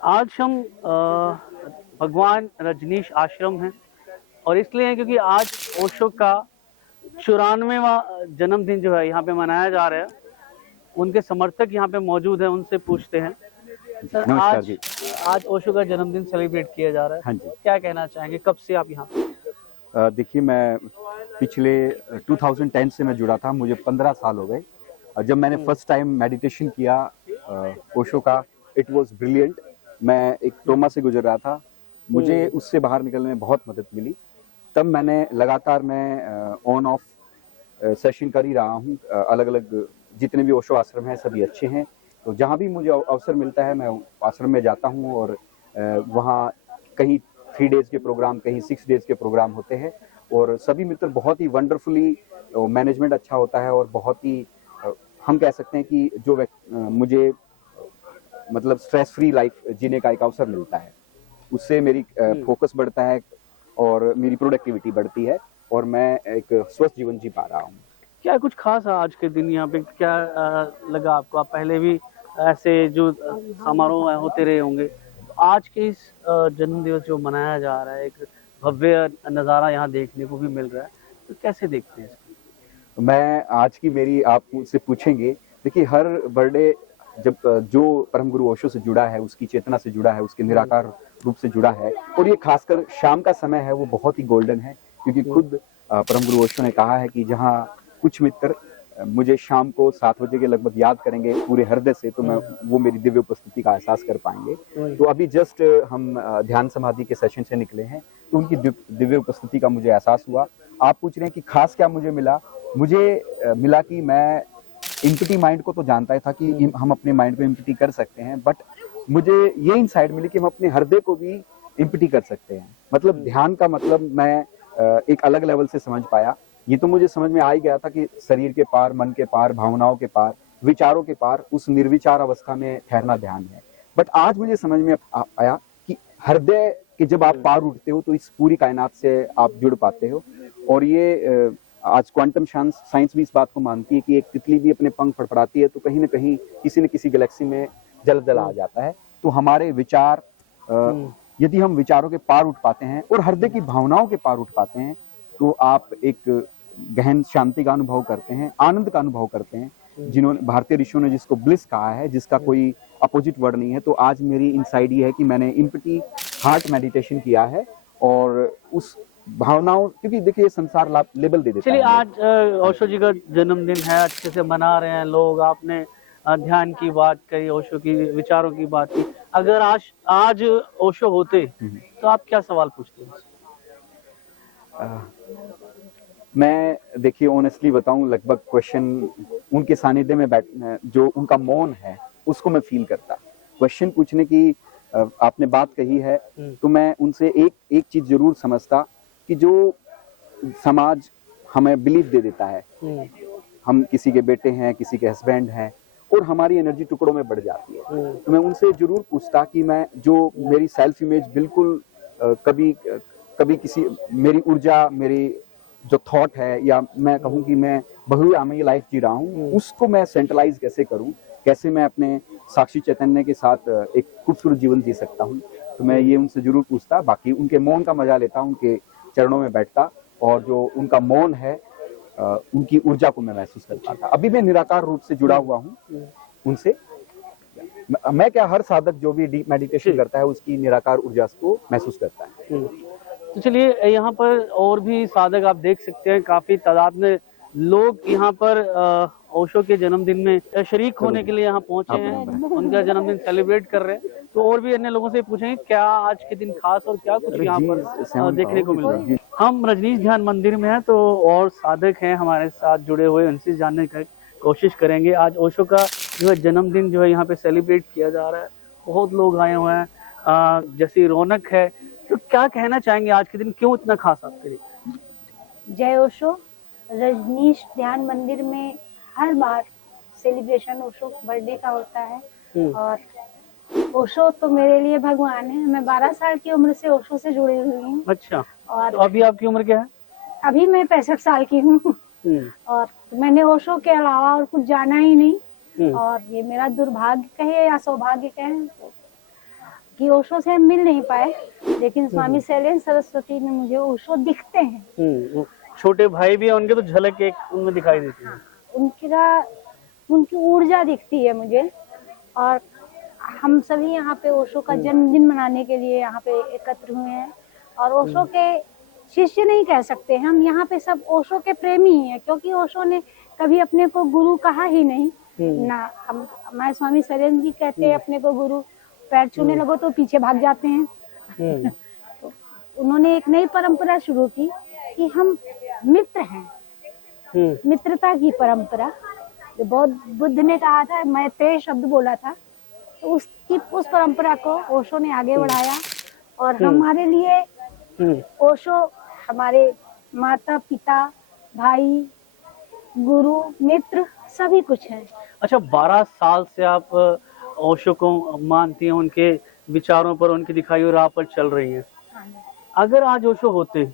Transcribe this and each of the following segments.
आज हम भगवान रजनीश आश्रम हैं और इसलिए है क्योंकि आज ओशो का 94वां जन्मदिन जो है यहाँ पे मनाया जा रहा है। उनके समर्थक यहाँ पे मौजूद हैं, उनसे पूछते हैं। सर, नमस्कार आज जी। आज ओशो का जन्मदिन सेलिब्रेट किया जा रहा है, हाँ जी। क्या कहना चाहेंगे? कब से आप यहाँ पे? देखिए, मैं पिछले 2010 से मैं जुड़ा था, मुझे 15 साल हो गए। जब मैंने फर्स्ट टाइम मेडिटेशन किया ओशो का, इट वाज ब्रिलियंट। मैं एक ट्रोमा से गुजर रहा था, मुझे उससे बाहर निकलने में बहुत मदद मिली। तब मैंने लगातार मैं ऑन ऑफ सेशन कर ही रहा हूँ। अलग अलग जितने भी ओशो आश्रम हैं सभी अच्छे हैं, तो जहाँ भी मुझे अवसर मिलता है मैं आश्रम में जाता हूँ और वहाँ कहीं 3 डेज के प्रोग्राम, कहीं 6 डेज के प्रोग्राम होते हैं और सभी मित्र बहुत ही वंडरफुली, मैनेजमेंट अच्छा होता है और बहुत ही हम कह सकते हैं कि जो मुझे मतलब स्ट्रेस फ्री लाइफ जीने का एक अवसर मिलता है, उससे मेरी फोकस बढ़ता है और मेरी प्रोडक्टिविटी बढ़ती है और मैं एक स्वस्थ जीवन जी पा रहा हूँ। क्या कुछ खास है आज के दिन यहाँ पे? क्या लगा आपको? आप पहले भी ऐसे जो समारोह होते रहे होंगे, आज के इस जन्म दिवस जो मनाया जा रहा है, एक भव्य नज़ारा यहाँ देखने को भी मिल रहा है, तो कैसे देखते हैं इसको? मैं आज की मेरी आप मुझसे पूछेंगे, देखिए हर बर्थडे जब जो परम गुरु ओशो से जुड़ा है, उसकी चेतना से जुड़ा है, उसके निराकार रूप से जुड़ा है और ये खासकर शाम का समय है वो बहुत ही गोल्डन है, क्योंकि खुद परम गुरु ओशो ने कहा है कि जहाँ कुछ मित्र मुझे शाम को 7 बजे के लगभग याद करेंगे पूरे हृदय से, तो मैं वो मेरी दिव्य उपस्थिति का एहसास कर पाएंगे। तो अभी जस्ट हम ध्यान समाधि के सेशन से निकले हैं, तो उनकी दिव्य उपस्थिति का मुझे एहसास हुआ। आप पूछ रहे हैं कि खास क्या मुझे मिला? मुझे मिला कि मैं इम्पटी माइंड को तो जानता ही था कि हम अपने माइंड को इम्पटी कर सकते हैं, बट मुझे ये इनसाइट मिली कि हम अपने हृदय को भी इम्पटी कर सकते हैं। मतलब ध्यान का मतलब मैं एक अलग लेवल से समझ पाया। ये तो मुझे समझ में आ ही गया था कि शरीर के पार, मन के पार, भावनाओं के पार, विचारों के पार उस निर्विचार अवस्था में ठहरना ध्यान है। बट आज मुझे समझ में आया कि हृदय के जब आप पार उठते हो तो इस पूरी कायनात से आप जुड़ पाते हो। और ये आज क्वांटम साइंस भी इस बात को मानती है कि एक तितली भी अपने पंख फड़फड़ाती है तो कहीं ना कहीं किसी न किसी गैलेक्सी में जल आ जाता है। तो हमारे विचार, यदि हम विचारों के पार उठ पाते हैं और हृदय की भावनाओं के पार उठ पाते हैं, तो आप एक गहन शांति का अनुभव करते हैं, आनंद का अनुभव करते हैं, जिन्होंने भारतीय ऋषियों ने जिसको ब्लिस कहा है, जिसका कोई अपोजिट वर्ड नहीं है। तो आज मेरी इनसाइड ये है कि मैंने इम्पटी हार्ट मेडिटेशन किया है और उस भावनाओं, क्योंकि देखिए संसार लेबल दे देता है। चलिए, आज ओशो जी का जन्मदिन है, अच्छे से मना रहे हैं लोग। आपने ध्यान की बात करी, ओशो की विचारों की बात की। अगर आज ओशो होते तो आप क्या सवाल पूछते हैं? मैं देखिए ऑनेस्टली बताऊं, लगभग क्वेश्चन उनके सानिध्य में बैठ, जो उनका मौन है उसको मैं फील करता। क्वेश्चन पूछने की आपने बात कही है, तो मैं उनसे एक चीज जरूर समझता कि जो समाज हमें बिलीफ दे देता है, हम किसी के बेटे हैं, किसी के हस्बैंड हैं, और हमारी एनर्जी टुकड़ों में बढ़ जाती है। तो मैं उनसे जरूर पूछता कि मैं जो मेरी सेल्फ इमेज बिल्कुल कभी कभी किसी मेरी ऊर्जा, मेरी जो थॉट है, या मैं कहूँ कि मैं बहुआयामी लाइफ जी रहा हूँ, उसको मैं सेंट्रलाइज कैसे करूँ, कैसे मैं अपने साक्षी चैतन्य के साथ एक खूबसूरत जीवन जी सकता हूँ। तो मैं ये उनसे जरूर पूछता। बाकी उनके मौन का मजा लेता, उनके चरणों में बैठता और जो उनका मौन है उनकी ऊर्जा को मैं महसूस कर पाता। अभी मैं निराकार रूप से जुड़ा हुआ हूँ उनसे। मैं क्या, हर साधक जो भी डीप मेडिटेशन करता है उसकी निराकार ऊर्जा को महसूस करता है। तो चलिए, यहाँ पर और भी साधक आप देख सकते हैं, काफी तादाद में लोग यहाँ पर ओशो के जन्मदिन में शरीक होने के लिए यहाँ पहुंचे हैं, उनका जन्मदिन सेलिब्रेट कर रहे हैं। तो और भी अन्य लोगों से पूछेंगे क्या आज के दिन खास और क्या कुछ यहाँ पर देखने को मिल रहा है। हम रजनीश ध्यान मंदिर में हैं, तो और साधक हैं हमारे साथ जुड़े हुए, उनसे जानने की कोशिश करेंगे। आज ओशो का जो है जन्मदिन जो है यहाँ पे सेलिब्रेट किया जा रहा है, बहुत लोग आए हुए हैं, जैसी रौनक है। तो क्या कहना चाहेंगे, आज के दिन क्यों इतना खास आपके लिए? जय ओशो। रजनीश ध्यान मंदिर में हर बार सेलिब्रेशन ओशो बर्थडे का होता है और ओशो तो मेरे लिए भगवान है। मैं 12 साल की उम्र से ओशो से जुड़ी हुई हूँ। अच्छा, और तो अभी आपकी उम्र क्या है? अभी मैं 65 साल की हूँ और मैंने ओशो के अलावा और कुछ जाना ही नहीं, और ये मेरा दुर्भाग्य कहे या सौभाग्य कहे। कि ओशो से हम मिल नहीं पाए, लेकिन स्वामी शैलेंद्र सरस्वती में मुझे ओशो दिखते हैं। छोटे भाई भी हैं उनके, तो झलक एक उनमें दिखाई देती है। उनकी ऊर्जा दिखती है मुझे। और हम सभी यहाँ पे ओशो का जन्मदिन मनाने के लिए यहाँ पे एकत्र हुए हैं। और ओशो के शिष्य नहीं कह सकते हम, यहाँ पे सब ओशो के प्रेमी ही हैं, क्योंकि ओशो ने कभी अपने को गुरु कहा ही नहीं ना। हमारे स्वामी शैलेंद्र जी कहते हैं अपने को गुरु, पैर छूने लगो तो पीछे भाग जाते हैं। तो उन्होंने एक नई परंपरा शुरू की कि हम मित्र हैं, मित्रता की परंपरा। जो बुद्ध ने कहा था, मैत्रेय शब्द बोला था, तो उस परंपरा को ओशो ने आगे बढ़ाया। और हमारे लिए ओशो हमारे माता पिता, भाई, गुरु, मित्र सभी कुछ है। अच्छा, 12 साल से आप ओशो को मानती हैं, उनके विचारों पर, उनकी दिखाई हुई राह पर चल रही हैं। अगर आज ओशो होते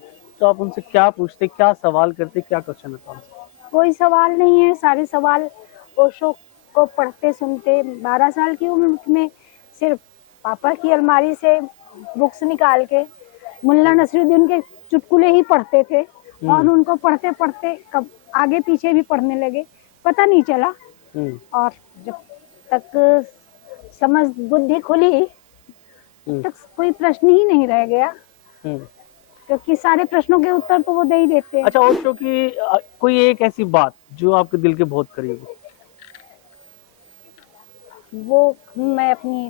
तो आप उनसे क्या पूछते, क्या सवाल करते, क्या क्वेश्चन होता उनसे? कोई सवाल नहीं है, सारे सवाल ओशो को पढ़ते सुनते। 12 साल की उम्र में सिर्फ पापा की अलमारी से बुक्स निकाल के मुल्ला नसरुद्दीन के चुटकुले ही पढ़ते थे। और उनको पढ़ते पढ़ते कब आगे पीछे भी पढ़ने लगे, पता नहीं चला। और जब तक समझ बुद्धि खुली तक कोई प्रश्न ही नहीं रह गया, क्योंकि सारे प्रश्नों के उत्तर तो वो दे ही देते हैं। अच्छा, ओशो की कोई एक ऐसी बात जो आपके दिल के बहुत करीब हो? वो मैं अपनी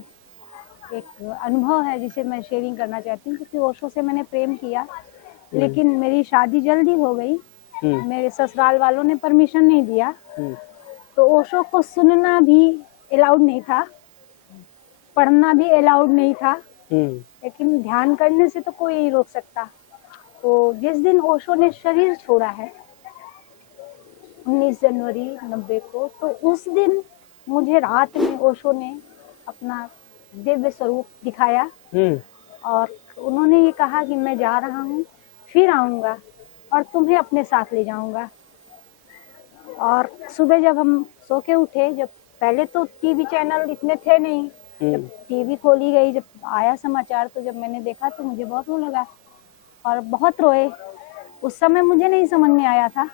एक अनुभव है जिसे मैं शेयरिंग करना चाहती हूँ, क्योंकि ओशो से मैंने प्रेम किया, लेकिन मेरी शादी जल्दी हो गई। मेरे ससुराल वालों ने परमिशन नहीं दिया, तो ओशो को सुनना भी अलाउड नहीं था, पढ़ना भी अलाउड नहीं था, लेकिन ध्यान करने से तो कोई नहीं रोक सकता। तो जिस दिन ओशो ने शरीर छोड़ा है 19 जनवरी 90 को, तो उस दिन मुझे रात में ओशो ने अपना दिव्य स्वरूप दिखाया। और उन्होंने ये कहा कि मैं जा रहा हूँ, फिर आऊंगा और तुम्हें अपने साथ ले जाऊंगा। और सुबह जब हम सो के उठे, जब पहले तो टीवी चैनल इतने थे नहीं, जब टीवी खोली गई, जब आया समाचार, तो जब मैंने देखा तो मुझे बहुत रो लगा और बहुत रोए। उस समय मुझे नहीं समझ में आया था।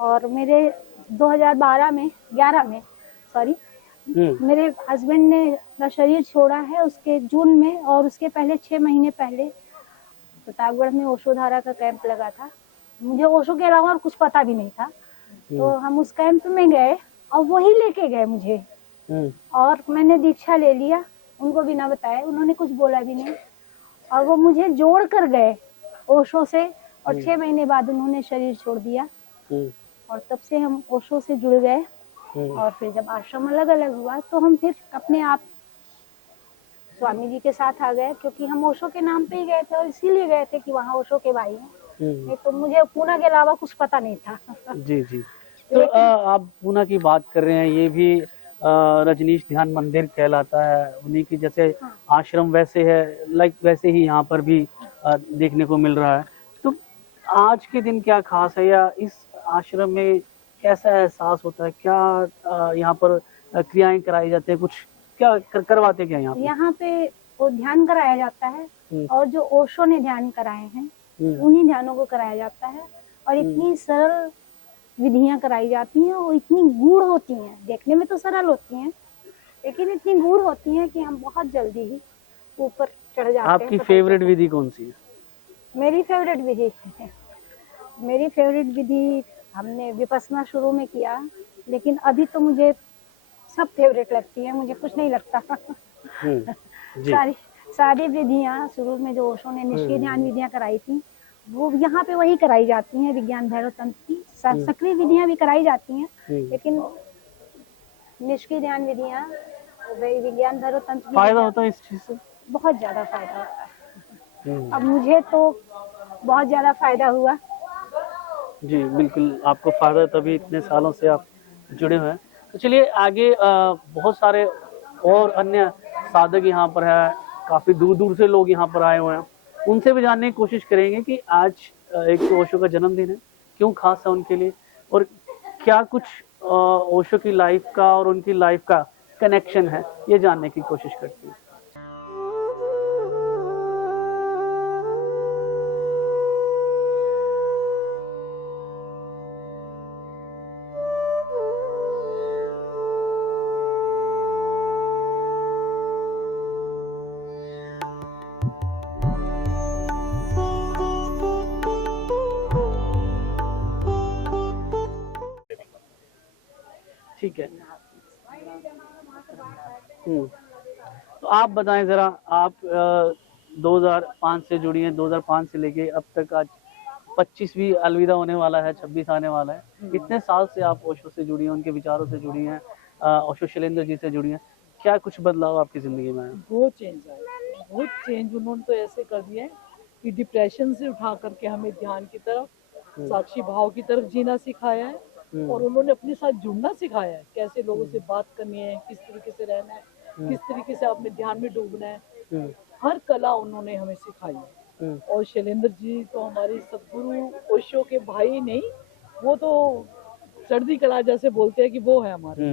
और मेरे 2011 में मेरे हस्बैंड ने अपना शरीर छोड़ा है उसके जून में, और उसके पहले 6 महीने पहले प्रतापगढ़ में ओशो धारा का कैंप लगा था। मुझे ओशो के अलावा और कुछ पता भी नहीं था। तो हम उस कैंप में गए और वही लेके गए मुझे, और मैंने दीक्षा ले लिया उनको बिना बताए, उन्होंने कुछ बोला भी नहीं। और वो मुझे जोड़ कर गए ओशो से, और 6 महीने बाद उन्होंने शरीर छोड़ दिया। और तब से हम ओशो से जुड़ गए। और फिर जब आश्रम अलग अलग हुआ तो हम फिर अपने आप स्वामी जी के साथ आ गए, क्योंकि हम ओशो के नाम पे ही गए थे, और इसीलिए गए थे कि वहाँ ओशो के भाई हैं। नहीं तो मुझे पूना के अलावा कुछ पता नहीं था। जी जी। तो आप पूना की बात कर रहे हैं, ये भी रजनीश ध्यान मंदिर कहलाता है, उन्हीं की जैसे आश्रम वैसे है, वैसे ही यहाँ पर भी देखने को मिल रहा है। तो आज के दिन क्या खास है, या इस आश्रम में कैसा एहसास होता है, क्या यहाँ पर क्रियाएं कराई जाती है, कुछ क्या करवाते क्या यहाँ पे? यहाँ पे वो ध्यान कराया जाता है, और जो ओशो ने ध्यान कराए हैं उन्हीं ध्यानों को कराया जाता है। और इतनी सरल विधियां कराई जाती हैं, और इतनी गूढ़ होती हैं, देखने में तो सरल होती हैं लेकिन इतनी गूढ़ होती हैं कि हम बहुत जल्दी ही ऊपर चढ़ जाते हैं। आपकी फेवरेट विधि कौन सी है? मेरी फेवरेट विधि हमने विपस्सना शुरू में किया, लेकिन अभी तो मुझे सब फेवरेट लगती है, मुझे कुछ नहीं लगता। सारी विधियां शुरू में जो ओशो ने निष्क्रिय ध्यान विधियां कराई थी, वो यहाँ पे वही कराई जाती हैं। विज्ञान भैरव तंत्र की सक्रिय विधियां भी कराई जाती हैं, लेकिन निष्क्रिय ध्यान विधियां, विज्ञान भैरव तंत्र, फायदा होता है इस चीज से? बहुत ज्यादा फायदा होता है। अब मुझे तो बहुत ज्यादा फायदा हुआ। जी बिल्कुल, आपको फायदा, तभी इतने सालों से आप जुड़े हुए हैं। तो चलिए आगे, बहुत सारे और अन्य साधक यहाँ पर है, काफी दूर दूर से लोग यहाँ पर आए हुए हैं, उनसे भी जानने की कोशिश करेंगे कि आज एक तो ओशो का जन्मदिन है, क्यों खास है उनके लिए, और क्या कुछ ओशो की लाइफ का और उनकी लाइफ का कनेक्शन है, ये जानने की कोशिश करते हैं। ठीक है। तो आप बताएं जरा, आप 2005 से जुड़ी हैं, 2005 से लेके अब तक आज 25 भी अलविदा होने वाला है, 26 आने वाला है। इतने साल से आप ओशो से जुड़ी हैं, उनके विचारों से जुड़ी हैं, ओशो शैलेंद्र जी से जुड़ी हैं। क्या कुछ बदलाव आपकी जिंदगी में आया? बहुत चेंज आया, बहुत चेंज। उन्होंने तो ऐसे कर दिया है कि डिप्रेशन से उठा करके हमें ध्यान की तरफ, साक्षी भाव की तरफ जीना सिखाया है। और उन्होंने अपने साथ जुड़ना सिखाया है, कैसे लोगों से बात करनी है, किस तरीके से रहना है, किस तरीके से अपने ध्यान में डूबना है। हर कला उन्होंने हमें सिखाई है। और शैलेंद्र जी तो हमारे सदगुरु ओशो के भाई नहीं, वो तो चढ़ती कला जैसे बोलते हैं कि वो है हमारे।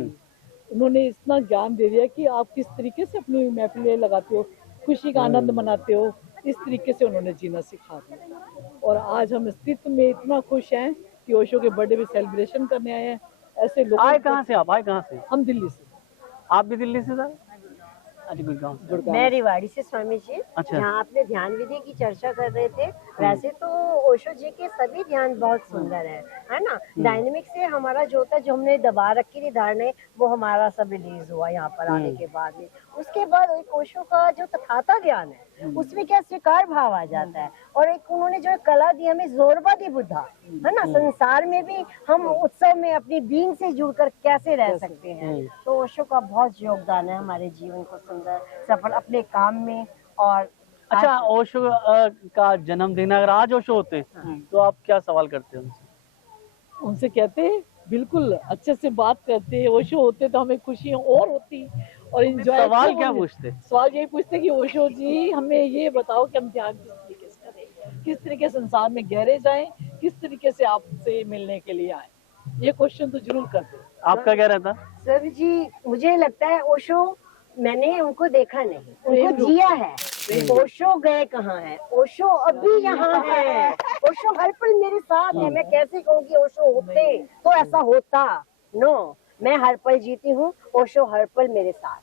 उन्होंने इतना ज्ञान दे दिया कि आप किस तरीके से अपनी महफिलें लगाते हो, खुशी का आनंद मनाते हो, इस तरीके से उन्होंने जीना सिखा दिया। और आज हम अस्तित्व में इतना खुश हैं कि ओशो के बर्थडे में सेलिब्रेशन करने आए हैं। ऐसे लोग आए कहाँ से आप? आए कहाँ से? हम दिल्ली से। आप भी दिल्ली से सर? अच्छा, गुड़गांव से। मैं रेवाड़ी से स्वामी जी। अच्छा। जहाँ आपने ध्यान विधि की चर्चा कर रहे थे, वैसे तो ओशो जी के सभी ध्यान बहुत सुंदर है ना। डायनेमिक से हमारा जो होता है, जो हमने दबा रखी थी धारणा, वो हमारा सब रिलीज हुआ यहाँ पर आने के बाद में। उसके बाद एक ओशो का जो तथाता ध्यान है, उसमें क्या स्वीकार भाव आ जाता है। और एक उन्होंने जो कला दी हमें, जोरबा दी बुद्धा, है ना। संसार में भी हम उत्सव में अपनी बीइंग से जुड़कर कैसे रह सकते हैं। तो ओशो का बहुत योगदान है हमारे जीवन को सुंदर सफल अपने काम में। और अच्छा, ओशो का जन्मदिन अगर आज ओशो होते तो आप क्या सवाल करते हैं उनसे? उनसे कहते बिल्कुल अच्छे से बात करते, ओशो होते तो हमें खुशियाँ और होती और एंजॉय। सवाल क्या पूछते? सवाल यही पूछते कि ओशो जी हमें ये बताओ कि हम ध्यान किस तरीके से करें, किस तरीके से संसार में गहरे जाएं, किस तरीके से आपसे मिलने के लिए आए। ये क्वेश्चन तो जरूर करते। आपका क्या रहता? सर जी, मुझे लगता है ओशो, मैंने उनको देखा नहीं, उनको जिया है। ओशो गए कहाँ है? ओशो अभी यहाँ है। ओशो हर पल मेरे साथ है। मैं कैसे कहूँ कि ओशो होते तो ऐसा होता? नो, मैं हर पल जीती हूँ, ओशो हर पल मेरे साथ,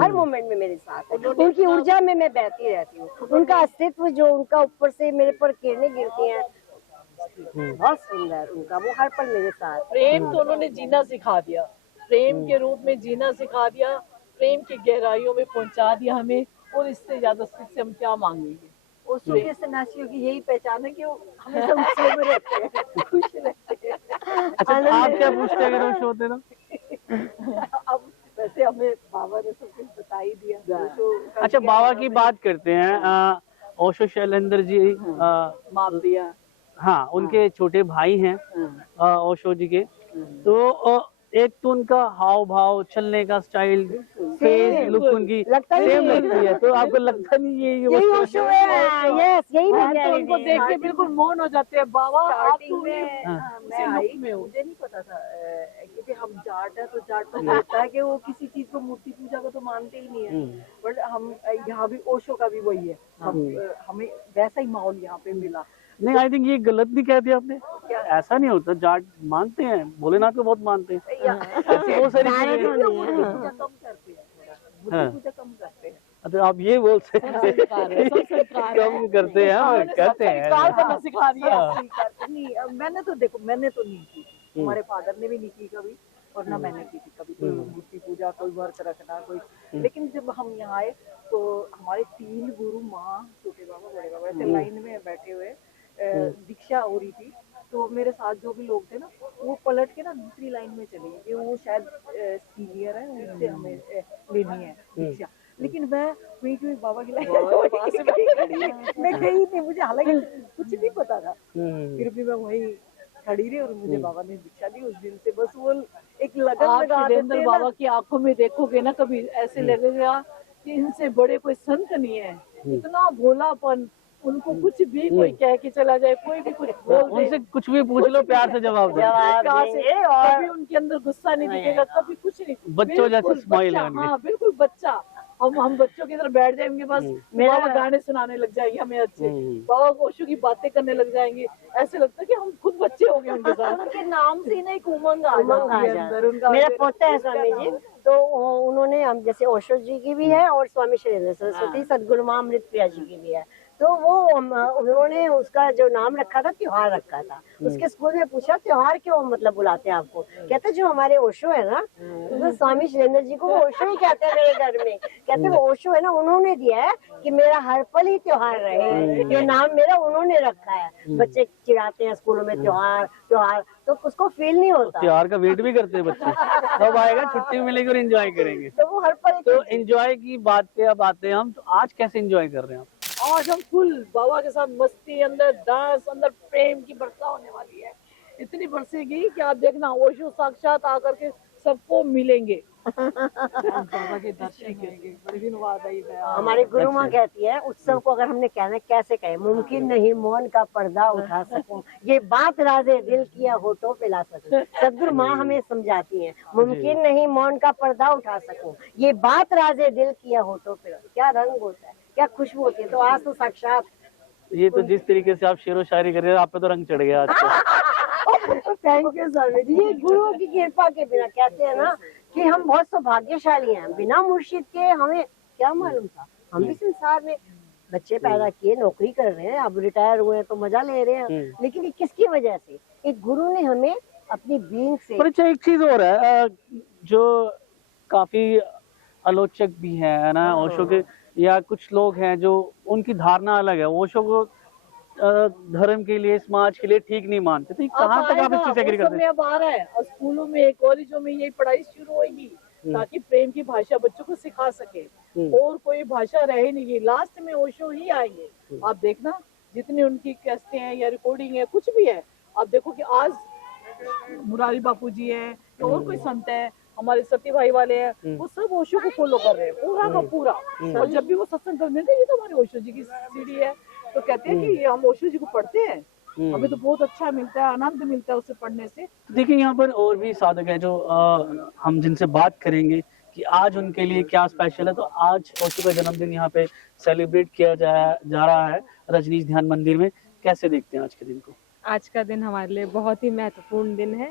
हर मोमेंट में मेरे साथ है। उनकी ऊर्जा में मैं बहती रहती हूँ। उनका अस्तित्व जो उनका ऊपर से मेरे पर किरणें गिरती हैं, बहुत सुंदर उनका, वो हर पल मेरे साथ। प्रेम तो उन्होंने जीना सिखा दिया, प्रेम के रूप में जीना सिखा दिया, प्रेम की गहराइयों में पहुंचा दिया हमें। और इससे ज्यादा से हम क्या मांगेंगे। ओशो के सन्यासियों की यही पहचान है कि वो हमेशा उत्सव में रहते हैं, खुश रहते हैं। अच्छा, आप क्या पूछते अगर ओशो होते तो? अब वैसे हमें बाबा ने सब कुछ बता ही दिया। अच्छा, बाबा की बात करते हैं। ओशो शैलेंद्र जी माप दिया। हाँ, उनके छोटे भाई हैं ओशो जी के। तो एक तो उनका हाव भाव, चलने का स्टाइल, फेस लुक उनकी सेम लगती है। तो आपको लगता नहीं यही ओशो है? यस, यही मैं कह तो रही उनको थी। देख के बिल्कुल मौन हो जाते हैं। बाबा आप स्टार्टिंग तो में मैं मैं आई, लुक में हूँ। मुझे नहीं पता था कि हम जाट है, तो जाट तो होता है कि वो किसी चीज को, मूर्ति पूजा को तो मानते ही नहीं है। बट हम यहाँ भी ओशो का भी वही है। हमें वैसा ही माहौल यहाँ पे मिला। नहीं, आई थिंक ये गलत भी कह दिया आपने। ऐसा नहीं होता, जाट मानते हैं, भोलेनाथ को बहुत मानते हैं। ऐसी बहुत सारी चीजें। पूजा कम करते हैं, मूर्ति पूजा कम करते हैं। अच्छा, आप ये बोल सकते हैं कम करते हैं और करते हैं। सिखा दिया। नहीं, मैंने तो देखो, मैंने तो नहीं की, हमारे फादर ने भी नहीं की कभी, और ना मैंने की थी कभी कोई मूर्ति पूजा, कोई व्रत रखना, कोई। लेकिन जब हम यहाँ आए तो हमारे 3 गुरु, माँ, छोटे बाबा, बड़े बाबा ऐसे लाइन में बैठे हुए दीक्षा हो रही थी। तो मेरे साथ जो भी लोग थे ना, वो पलट के ना दूसरी लाइन में चले गए। वो शायद सीनियर है, उनसे हमें लेनी है दीक्षा। लेकिन मैं वही क्यों बाबा की लाइन मैं गई नहीं, मुझे हालांकि कुछ नहीं पता था, फिर भी मैं वही खड़ी रही और मुझे बाबा ने दीक्षा दी। उस दिन से बस वो एक लगन आप लगा शैलेंद्र देते बाबा की आंखों में देखोगे ना, कभी ऐसे लगेगा कि इनसे बड़े कोई संत नहीं है। इतना भोलापन, उनको कुछ भी कोई कह के चला जाए, कोई भी कुछ बोल दे, उनसे कुछ भी पूछ लो, प्यार से जवाब दो। कभी उनके अंदर गुस्सा नहीं दिखेगा, कभी कुछ नहीं। बच्चों जैसे बिल्कुल स्माइल है बच्चा, उनकी। हाँ बिल्कुल बच्चा। हम बच्चों की तरह बैठ जाएंगे उनके पास, बाबा गाने सुनाने लग जाएंगे हमें अच्छे, बाबा ओशो की बातें करने लग जाएंगे। ऐसे लगता है कि हम खुद बच्चे हो गए उनके साथ। उनके नाम से ही ना एक उमंग आ जाता है। मेरा पोता है स्वामी जी, तो उन्होंने हम जैसे ओशो जी की भी है और स्वामी शैलेंद्र सरस्वती सदगुरु माँ अमृत प्रिया जी की भी है। तो वो उन्होंने उसका जो नाम रखा था त्योहार रखा था। उसके स्कूल में पूछा त्योहार क्यों मतलब बुलाते हैं आपको, कहते जो हमारे ओशो है ना, तो स्वामी शिवेंद्र जी को वो ओशो ही कहते हैं मेरे घर में। कहते वो ओशो है ना, उन्होंने दिया है कि मेरा हर पल ही त्योहार रहे, ये नाम मेरा उन्होंने रखा है। बच्चे चिढ़ाते हैं स्कूलों में त्योहार त्योहार, तो उसको फील नहीं होता। त्योहार का वेट भी करते हैं बच्चे, कब आएगा, छुट्टी मिलेगी और एंजॉय करेंगे। तो वो हर पल तो एंजॉय की बात पे अब आते हैं हम, तो आज कैसे एंजॉय कर रहे हैं आप? आज हम फुल बाबा के साथ मस्ती, अंदर डांस, अंदर प्रेम की वर्षा होने वाली है। इतनी बरसेगी कि आप देखना ओशो साक्षात आकर के सबको मिलेंगे। बाबा के दर्शन करेंगे, बड़े दिन बाद आई मैं। हमारे गुरु माँ कहती है उत्सव को अगर हमने कहना कैसे कहे, मुमकिन नहीं मौन का पर्दा उठा सकूं, ये बात राजे दिल किया होठों पे ला सकूं। सदगुरु माँ हमें समझाती हैं, मुमकिन नहीं मौन का पर्दा उठा सकूं, ये बात राजे दिल किया होठों पे। क्या रंग होता है, क्या खुशबू होती है। तो आज तो साक्षात ये तो जिस तरीके से आप शेरो शायरी कर रहे हैं, आप पे तो रंग चढ़ गया आज तो। Thank you Swami ji. ये गुरुओं की कृपा के बिना, कहते हैं ना कि हम बहुत सौभाग्यशाली हैं, बिना मुर्शिद के हमें क्या मालूम था। हम भी संसार में बच्चे पैदा किए, नौकरी कर रहे हैं, अब रिटायर हुए हैं तो मजा ले रहे हैं, लेकिन ये किसकी वजह से? एक गुरु ने हमें अपनी बीइंग से। पर अच्छा एक चीज और है जो काफी आलोचक भी है ना ओशो के, या कुछ लोग हैं जो उनकी धारणा अलग है, ओशो को धर्म के लिए, समाज के लिए ठीक नहीं मानते। तो कहाँ तक आप इस चीज से एग्री करते हैं? अब आ रहा है, और स्कूलों में कॉलेजों में यही पढ़ाई शुरू होगी ताकि प्रेम की भाषा बच्चों को सिखा सके, और कोई भाषा रहे नहीं, लास्ट में ओशो ही आएंगे। आप देखना जितनी उनकी कैसेटें हैं या रिकॉर्डिंग है, कुछ भी है, आप देखो कि आज मुरारी बापू जी है और कोई संत है, हमारे सती भाई वाले हैं, वो सब ओशो को फॉलो कर रहे हैं पूरा का पूरा। और जब भी वो सत्संग करने थे, ये तो हमारे ओशो जी की सीढ़ी है, तो कहते हैं कि हम ओशो जी को पढ़ते हैं, हमें तो बहुत अच्छा मिलता है, आनंद मिलता है उससे पढ़ने से। देखिए यहाँ पर और भी साधक हैं जो हम जिनसे बात करेंगे कि आज उनके लिए क्या स्पेशल है। तो आज ओशो का जन्मदिन यहाँ पे सेलिब्रेट किया जा रहा है रजनीश ध्यान मंदिर में। कैसे देखते हैं आज के दिन को? आज का दिन हमारे लिए बहुत ही महत्वपूर्ण दिन है।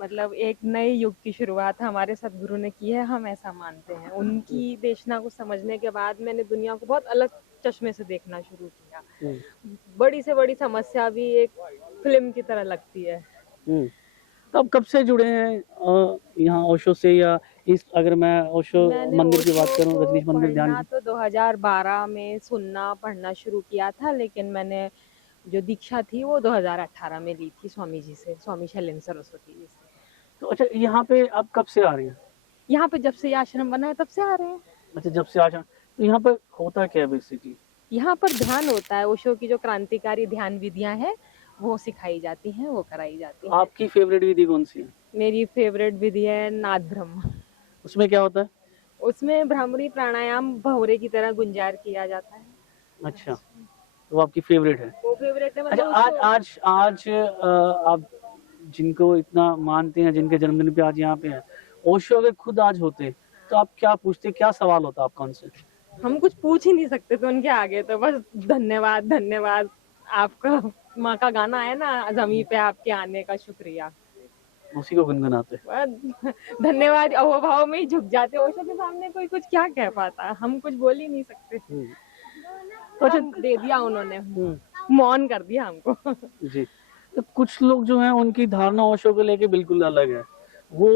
मतलब एक नए युग की शुरुआत हमारे सदगुरु ने की है, हम ऐसा मानते हैं। उनकी देशना को समझने के बाद मैंने दुनिया को बहुत अलग चश्मे से देखना शुरू किया। बड़ी से बड़ी समस्या भी एक फिल्म की तरह लगती है। तो अब कब से जुड़े हैं यहाँ ओशो से, या इस अगर मैं ओशो मंदिर की बात करूँ, रजनीश मंदिर ध्यान, तो 2012 में सुनना पढ़ना शुरू किया था, लेकिन मैंने जो दीक्षा थी वो 2018 में ली थी स्वामी जी से, स्वामी शैलेंद्र सरस्वती जी से। तो अच्छा यहाँ पे आप कब से आ रही हैं? यहाँ पे जब से ये आश्रम बना है तब से आ रहे हैं। अच्छा, जब से आश्रम। तो यहाँ पर होता क्या है बेसिकली? यहाँ पर ध्यान होता है, ओशो की जो क्रांतिकारी ध्यान विधियां हैं वो सिखाई जाती हैं, वो कराई जाती हैं। आपकी फेवरेट विधि कौन सी है? मेरी फेवरेट विधि है नाद ब्रह्म। उसमें क्या होता है? उसमें भ्रामरी प्राणायाम भंवरे की तरह गुंजार किया जाता है। अच्छा, तो वो आपकी फेवरेट है? वो फेवरेट है। अच्छा, आज आप जिनको इतना मानते हैं, जिनके जन्मदिन पे आज यहाँ पे है, ओशो अगर खुद आज होते तो आप क्या पूछते, क्या सवाल होता आपका उनसे? हम कुछ पूछ ही नहीं सकते थे उनके आगे, तो बस धन्यवाद धन्यवाद। आपका माँ का गाना है ना, जमीन पे आपके आने का शुक्रिया, उसी को गुनगुनाते। धन्यवाद अहोभाव में ही झुक जाते। ओशो के सामने कोई कुछ क्या कह पाता, हम कुछ बोल ही नहीं सकते। तो अच्छा दे दिया उन्होंने, मौन कर दिया हमको। जी। तो कुछ लोग जो हैं उनकी धारणा ओशो को लेके बिल्कुल अलग है। वो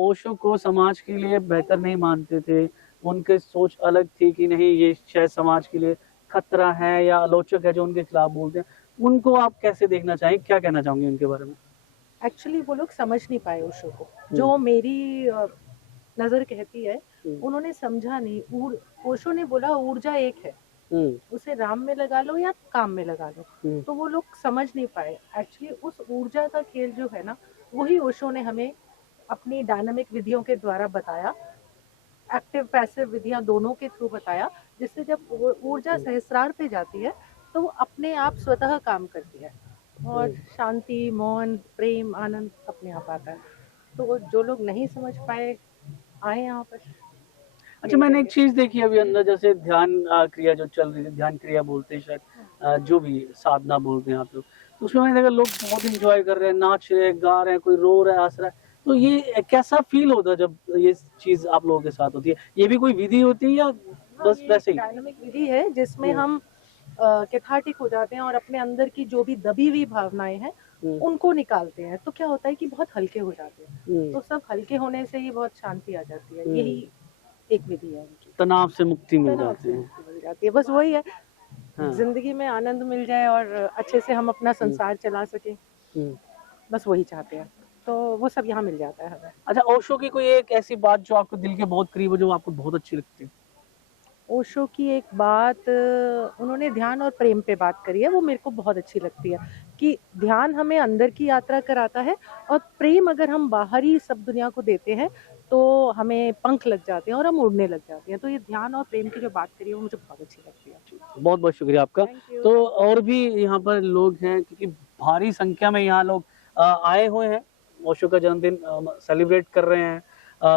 ओशो को समाज के लिए बेहतर नहीं मानते थे, उनकी सोच अलग थी कि नहीं ये शायद समाज के लिए खतरा है, या आलोचक है जो उनके खिलाफ बोलते हैं। उनको आप कैसे देखना चाहेंगे, क्या कहना चाहोगे उनके बारे में? एक्चुअली वो लोग समझ नहीं पाए ओशो को, जो मेरी नजर कहती है, उन्होंने समझा नहीं। ओशो ने बोला ऊर्जा एक है, उसे राम में लगा लो या काम में लगा लो, तो वो लोग समझ नहीं पाए। एक्चुअली उस ऊर्जा का खेल जो है ना, वही ओशो ने हमें अपनी डायनामिक विधियों के द्वारा बताया, एक्टिव पैसिव विधियां दोनों के थ्रू बताया, जिससे जब ऊर्जा सहस्रार पे जाती है तो वो अपने आप स्वतः काम करती है और शांति, मौन, प्रेम, आनंद अपने आप आता है। तो जो लोग नहीं समझ पाए आए यहाँ पर। अच्छा, मैंने एक चीज देखी अभी अंदर, जैसे ध्यान क्रिया जो चल रही है, ध्यान क्रिया बोलते हैं शायद, जो भी साधना बोलते हैं आप लोग, तो उसमें मैंने देखा लोग बहुत इंजॉय कर रहे हैं, नाच रहे हैं, गा रहे हैं, कोई रो रहा है, हंस रहा है। तो ये कैसा फील होता है जब ये चीज आप लोगों के साथ होती है? ये भी कोई विधि होती है या बस वैसे ही? डायनामिक विधि है जिसमें हम कैथार्टिक हो जाते हैं और अपने अंदर की जो भी दबी हुई भावनाएं हैं उनको निकालते हैं, तो क्या होता है कि बहुत हल्के हो जाते हैं। तो सब हल्के होने से ही बहुत शांति आ जाती है। यही एक विधि है उनकी, तनाव से मुक्ति मिल तनाव जाती से है। मुक्ति मिल जाती है। बस वही है, हाँ। जिंदगी में आनंद मिल जाए और अच्छे से हम अपना संसार चला सके, बस वही चाहते हैं। तो वो सब यहाँ मिल जाता है हमें। अच्छा, ओशो की कोई एक ऐसी बात जो आपको दिल के बहुत करीब हो, जो आपको बहुत अच्छी लगती है? ओशो की एक बात, उन्होंने ध्यान और प्रेम पे बात करी है, वो मेरे को बहुत अच्छी लगती है कि ध्यान हमें अंदर की यात्रा कराता है और प्रेम अगर हम बाहरी सब दुनिया को देते हैं तो हमें पंख लग जाते हैं और हम उड़ने लग जाते हैं। तो ये ध्यान और प्रेम की जो बात करी है वो मुझे बहुत अच्छी लगती है। बहुत बहुत शुक्रिया आपका। Thank you. तो और भी यहाँ पर लोग हैं, क्योंकि भारी संख्या में यहाँ लोग आए हुए हैं, ओशो का जन्मदिन सेलिब्रेट कर रहे हैं,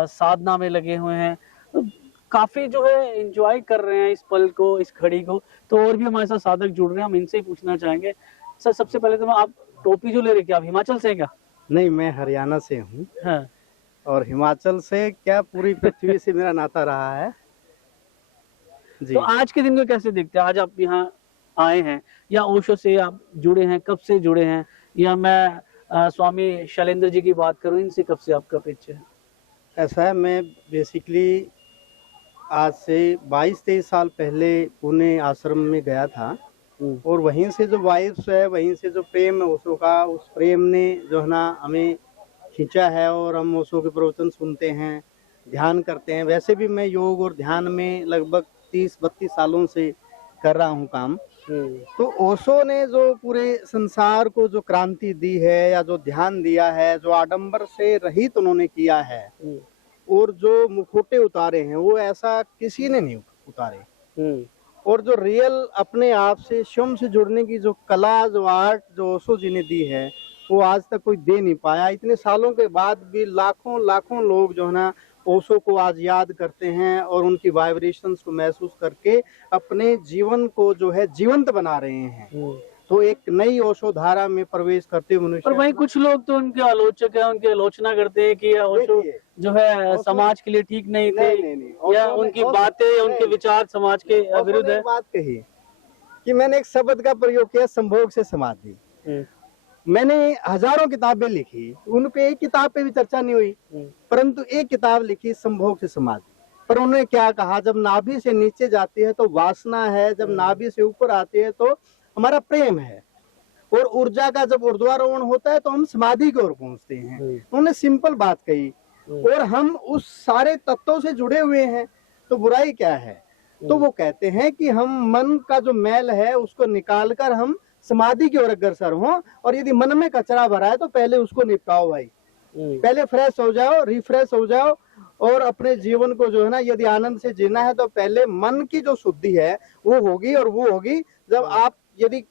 साधना में लगे हुए हैं, तो काफी जो है एंजॉय कर रहे हैं इस पल को, इस घड़ी को। तो और भी हमारे साथ साधक जुड़ रहे हैं, हम इनसे ही पूछना चाहेंगे। सर, सबसे पहले तो आप टोपी जो ले रहे, क्या आप हिमाचल से हैं क्या? नहीं, मैं हरियाणा से हूँ। हाँ। और हिमाचल से क्या पूरी पृथ्वी से मेरा नाता रहा है जी। तो आज के दिन को कैसे देखते हैं? आज आप यहाँ आए हैं, या ओशो से आप जुड़े हैं, कब से जुड़े हैं? या मैं स्वामी शैलेंद्र जी की बात करूं, इनसे कब से आपका परिचय है? ऐसा है, मैं बेसिकली आज से 22-23 साल पहले पुणे आश्रम में गया था और वहीं से जो वाइब्स है, वहीं से जो प्रेम है ओशो का, उस प्रेम ने जो है ना हमें खींचा है और हम ओशो के प्रवचन सुनते हैं, ध्यान करते हैं। वैसे भी मैं योग और ध्यान में लगभग 30-32 सालों से कर रहा हूँ काम। तो ओशो ने जो पूरे संसार को जो क्रांति दी है या जो ध्यान दिया है, जो आडंबर से रहित उन्होंने किया है और जो मुखौटे उतारे हैं, वो ऐसा किसी ने नहीं उतारे। और जो रियल अपने आप से स्वयं से जुड़ने की जो कला, जो आर्ट जो ओशो जी ने दी है, वो आज तक कोई दे नहीं पाया। इतने सालों के बाद भी लाखों लाखों लोग जो है ना ओशो को आज याद करते हैं और उनकी वाइब्रेशंस को महसूस करके अपने जीवन को जो है जीवंत बना रहे हैं। तो एक नई ओशो धारा में प्रवेश करते हुए मनुष्य। और वहीं कुछ लोग तो उनके आलोचक हैं, उनकी आलोचना करते हैं कि ओशो जो है समाज के लिए ठीक नहीं थे, या उनकी बातें या उनके विचार समाज के विरुद्ध है। बात कही कि मैंने एक शब्द का प्रयोग किया, संभोग से समाधि। मैंने हजारों किताबें लिखी, उन पे एक किताब पे भी चर्चा नहीं हुई, परंतु एक किताब लिखी संभोग से समाधि। पर उन्होंने क्या कहा, जब नाभि से नीचे जाती है तो वासना है, जब नाभि से ऊपर आती है तो हमारा प्रेम है, और ऊर्जा का जब ऊर्ध्वारोहण होता है तो हम समाधि की ओर पहुंचते हैं। उन्होंने सिंपल बात कही, और हम उस सारे तत्वों से जुड़े हुए हैं, तो बुराई क्या है? तो वो कहते हैं कि हम मन का जो मैल है उसको निकालकर हम समाधि की ओर अग्रसर हों, और यदि मन में कचरा भरा है तो पहले उसको निपटाओ भाई। पहले फ्रेश हो जाओ, रिफ्रेश हो जाओ, और अपने जीवन को जो है ना यदि आनंद से जीना है तो पहले मन की जो शुद्धि है वो होगी, और वो होगी जब आप यदि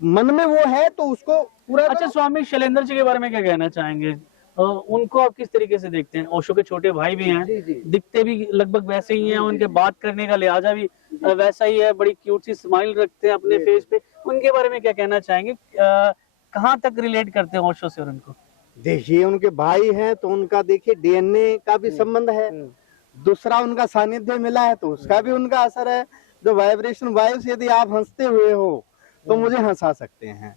मन में वो है तो उसको पूरा। अच्छा, स्वामी शैलेंद्र जी के बारे में क्या कहना चाहेंगे? उनको आप किस तरीके से देखते हैं? ओशो के छोटे भाई भी हैं, दिखते भी लगभग वैसे ही हैं, उनके बात करने का लिहाजा भी वैसा ही है, बड़ी क्यूट सी स्माइल रखते हैं अपने फेस पे। उनके बारे में क्या कहना चाहेंगे? कहाँ तक रिलेट करते हैं ओशो से और उनको? देखिए, उनके भाई हैं तो उनका देखिए डीएनए का भी संबंध है, दूसरा उनका सानिध्य मिला है तो उसका भी उनका असर है। जो वाइब्रेशन वाइब्स, यदि आप हंसते हुए हो तो मुझे हंसा सकते हैं,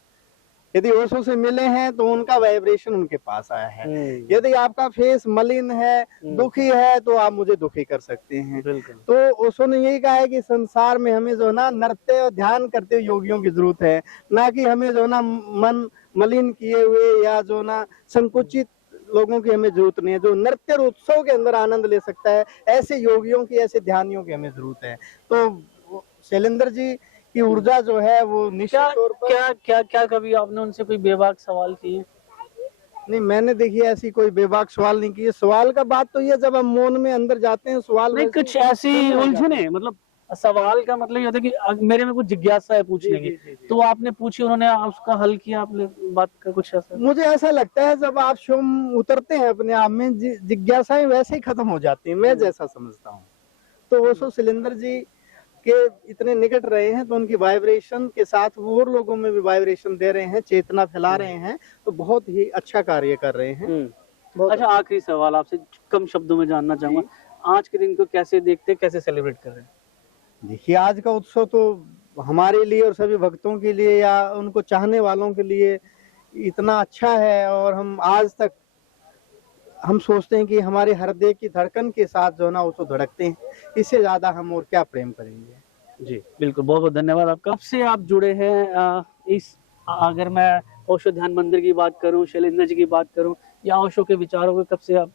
यदि ओशो से मिले हैं तो उनका वाइब्रेशन उनके पास आया है। यदि आपका फेस मलिन है, दुखी है, तो आप मुझे दुखी कर सकते हैं। तो ओशो ने यही कहा है कि संसार में हमें जो है ना नृत्य और ध्यान करते हुए योगियों की जरूरत है, ना कि हमें जो है ना मन मलिन किए हुए या जो ना संकुचित लोगों की हमें जरूरत नहीं है। जो नृत्य और उत्सव के अंदर आनंद ले सकता है, ऐसे योगियों की, ऐसे ध्यानियों की हमें जरूरत है। तो शैलेंद्र जी की ऊर्जा जो है वो निश्चित तौर पर। क्या कभी आपने उनसे कोई बेबाक सवाल किए? नहीं, मैंने देखिए ऐसी कोई बेबाक सवाल नहीं किए। सवाल का बात तो ये, जब हम मौन में अंदर जाते हैं सवाल नहीं, कुछ ऐसी उलझने, मतलब सवाल का मतलब ये होता है कि मेरे में कुछ जिज्ञासा है पूछने की, तो आपने पूछी, उन्होंने उसका हल किया, आपने बात का कुछ ऐसा? मुझे ऐसा लगता है जब आप स्वयं उतरते हैं अपने आप में, जिज्ञासाएं वैसे ही खत्म हो जाती हैं, मैं जैसा समझता हूँ। तो ओशो शैलेंद्र जी के इतने निकट रहे हैं तो उनकी वाइब्रेशन के साथ वो और लोगों में भी वाइब्रेशन दे रहे हैं, चेतना फैला रहे हैं, तो बहुत ही अच्छा कार्य कर रहे हैं। अच्छा, आखिरी सवाल आपसे कम शब्दों में जानना चाहूंगा, आज के दिन को कैसे देखते, कैसे सेलिब्रेट कर रहे हैं? देखिए, आज का उत्सव तो हमारे लिए और सभी भक्तों के लिए या उनको चाहने वालों के लिए इतना अच्छा है। और हम आज तक हम सोचते हैं कि हमारे हृदय की धड़कन के साथ जो है ना उसको धड़कते हैं, इससे ज्यादा हम और क्या प्रेम करेंगे। जी बिल्कुल, बहुत बहुत धन्यवाद आपका। कब से आप जुड़े हैं अगर मैं ओशो ध्यान मंदिर की बात करूं, शैलेंद्र जी की बात करूं, या ओशो के विचारों को कब से आप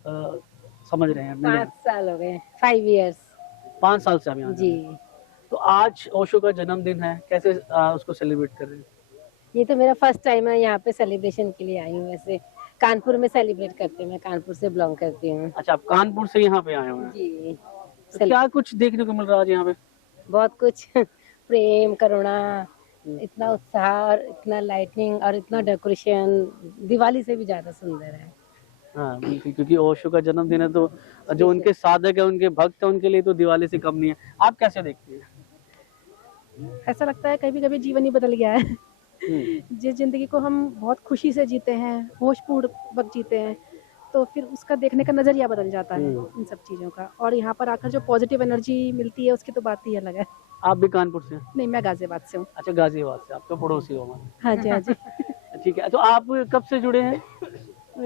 समझ रहे हैं? 5 साल हो गए, 5 years 5 साल से आप यहाँ जी। तो आज ओशो का जन्मदिन है, कैसे उसको सेलिब्रेट कर रहे हैं? ये तो मेरा फर्स्ट टाइम है यहाँ पे सेलिब्रेशन के लिए आई हूँ। वैसे कानपुर में सेलिब्रेट करते हैं, मैं कानपुर से बिलोंग करती हूँ अच्छा, आप कानपुर से यहाँ पे आए हुए हैं। जी। तो क्या कुछ देखने को मिल रहा है आज यहाँ पे? बहुत कुछ प्रेम, करुणा, इतना उत्साह और इतना लाइटनिंग और इतना डेकोरेशन दिवाली से भी ज्यादा सुंदर है। हाँ बिल्कुल, क्योंकि ओशो का जन्मदिन है तो जो उनके साधक है, उनके भक्त है, उनके लिए तो दिवाली से कम नहीं है। आप कैसे देखती हैं? ऐसा लगता है कभी कभी जीवन ही बदल गया है। जिस जिंदगी को हम बहुत खुशी से जीते हैं, होशपूर्वक जीते हैं, तो फिर उसका देखने का नजरिया बदल जाता है इन सब चीजों का। और यहाँ पर आकर जो पॉजिटिव एनर्जी मिलती है उसकी तो बात ही अलग है। आप भी कानपुर से हैं? नहीं, मैं गाजियाबाद से हूँ। अच्छा, गाजियाबाद से, आप तो पड़ोसी हो हमारे। हाँ जी, हाँ जी। ठीक है, तो आप कब से जुड़े हैं?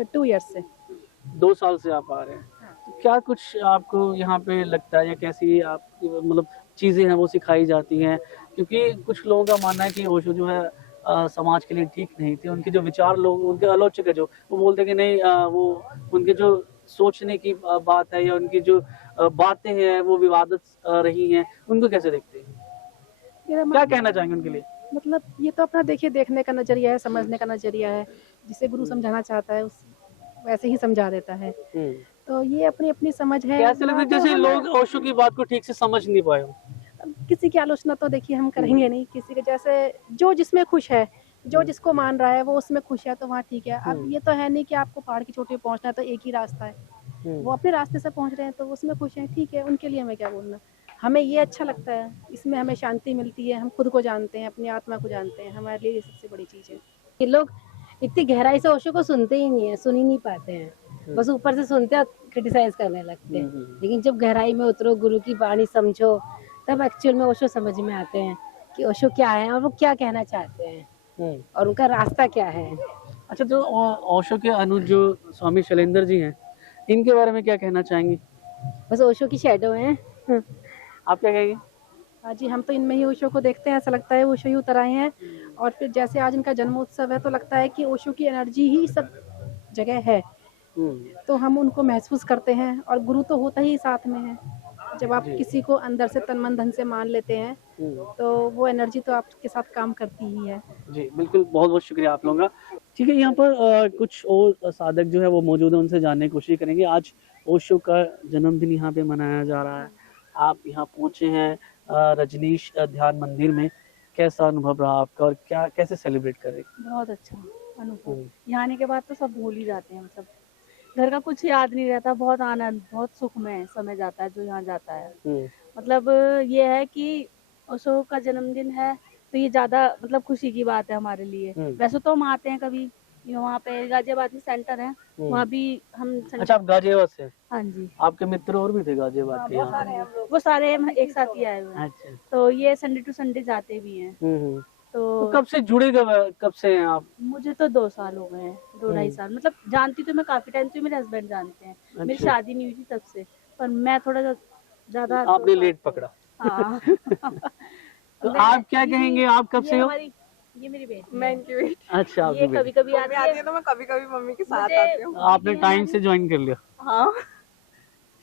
2 years से। 2 साल से आप आ रहे हैं। तो क्या कुछ आपको यहाँ पे लगता है, या कैसी आप मतलब चीजें हैं वो सिखाई जाती हैं? क्योंकि कुछ लोगों का मानना है कि ओशो जो है समाज के लिए ठीक नहीं थे। उनके जो विचार, लोग उनके आलोचक है जो, वो बोलते हैं कि नहीं, वो उनके जो सोचने की बात है या उनकी जो बातें हैं वो विवादित रही हैं। उनको कैसे देखते हैं? क्या कहना चाहेंगे उनके लिए? मतलब ये तो अपना देखिए देखने का नजरिया है, समझने का नजरिया है। जिसे गुरु समझाना चाहता है उस वैसे ही समझा देता है। तो ये अपनी अपनी समझ है। कैसे लगता है जैसे लोग ओशो की बात को ठीक से समझ नहीं पाए हो? किसी की आलोचना तो देखिए हम करेंगे नहीं। किसी के जैसे जो जिसमें खुश है, जो जिसको मान रहा है वो उसमें खुश है, तो वहाँ ठीक है। अब ये तो है नहीं कि आपको पहाड़ की चोटी पे पहुंचना है तो एक ही रास्ता है। वो अपने रास्ते से पहुंच रहे हैं तो उसमें खुश है, ठीक है। उनके लिए हमें क्या बोलना। हमें ये अच्छा लगता है, इसमें हमें शांति मिलती है। हम खुद को जानते हैं, अपनी आत्मा को जानते हैं। हमारे लिए ये सबसे बड़ी चीज है। ये लोग इतनी गहराई से ओशो को सुनते ही नहीं है, सुन ही नहीं पाते हैं। बस ऊपर से सुनते हैं और क्रिटिसाइज करने लगते हैं। लेकिन जब गहराई में उतरो, गुरु की वाणी समझो, तब एक्चुअल में ओशो समझ में आते हैं कि ओशो क्या है और वो क्या कहना चाहते हैं और उनका रास्ता क्या है। अच्छा, तो ओशो के अनुज जो स्वामी शैलेंद्र जी हैं, इनके बारे में क्या कहना चाहेंगी? बस ओशो की शैडो है। आप क्या कहेंगे? हाँ जी, हम तो इनमें ही ओशो को देखते हैं। ऐसा लगता है ओशो ही उतर आए हैं। और फिर जैसे आज इनका जन्मोत्सव है तो लगता है कि ओशो की एनर्जी ही सब जगह है। तो हम उनको महसूस करते हैं। और गुरु तो होता ही साथ में है। जब आप किसी को अंदर से तन मन धन से मान लेते हैं तो वो एनर्जी तो आपके साथ काम करती ही है। जी बिल्कुल, बहुत बहुत शुक्रिया आप लोगों का। ठीक है, यहाँ पर कुछ और साधक जो है वो मौजूद है, उनसे जानने की कोशिश करेंगे। आज ओशो का जन्मदिन यहाँ पे मनाया जा रहा है। आप यहाँ पहुंचे हैं रजनीश ध्यान मंदिर में। कैसा अनुभव रहा आपका और क्या कैसे सेलिब्रेट कर रहे? बहुत अच्छा अनुभव। यहाँ आने के बाद तो सब भूल ही जाते हैं। मतलब घर का कुछ याद नहीं रहता। बहुत आनंद, बहुत सुखमय समय जाता है जो यहाँ जाता है। मतलब ये है कि ओशो का जन्मदिन है तो ये ज्यादा मतलब खुशी की बात है हमारे लिए। वैसे तो हम आते हैं कभी, वहाँ पे गाजियाबाद में सेंटर है, वहाँ भी हम। अच्छा, आप गाजियाबाद से? हाँ जी। आपके मित्र और भी थे गाजियाबाद के? वो सारे हम एक साथ ही आए हुए हैं। अच्छा। तो ये संडे टू संडे जाते भी हैं। तो कब से जुड़े, कब से हैं आप? मुझे तो 2 साल हो गए हैं, 2-2.5 साल। मतलब जानती तो मैं काफी टाइम से, मेरे हस्बैंड जानते हैं। मेरी शादी नहीं हुई थी तब से, पर मैं थोड़ा ज्यादा। आपने लेट पकड़ा। हाँ। तो आप क्या कहेंगे, आप कब से हो? ये मेरी बेटी, मैं इनकी बेटी। अच्छा, ये कभी कभी आती है तो मैं कभी कभी मम्मी के साथ आती हूँ। आपने टाइम से ज्वाइन कर लिया? हाँ,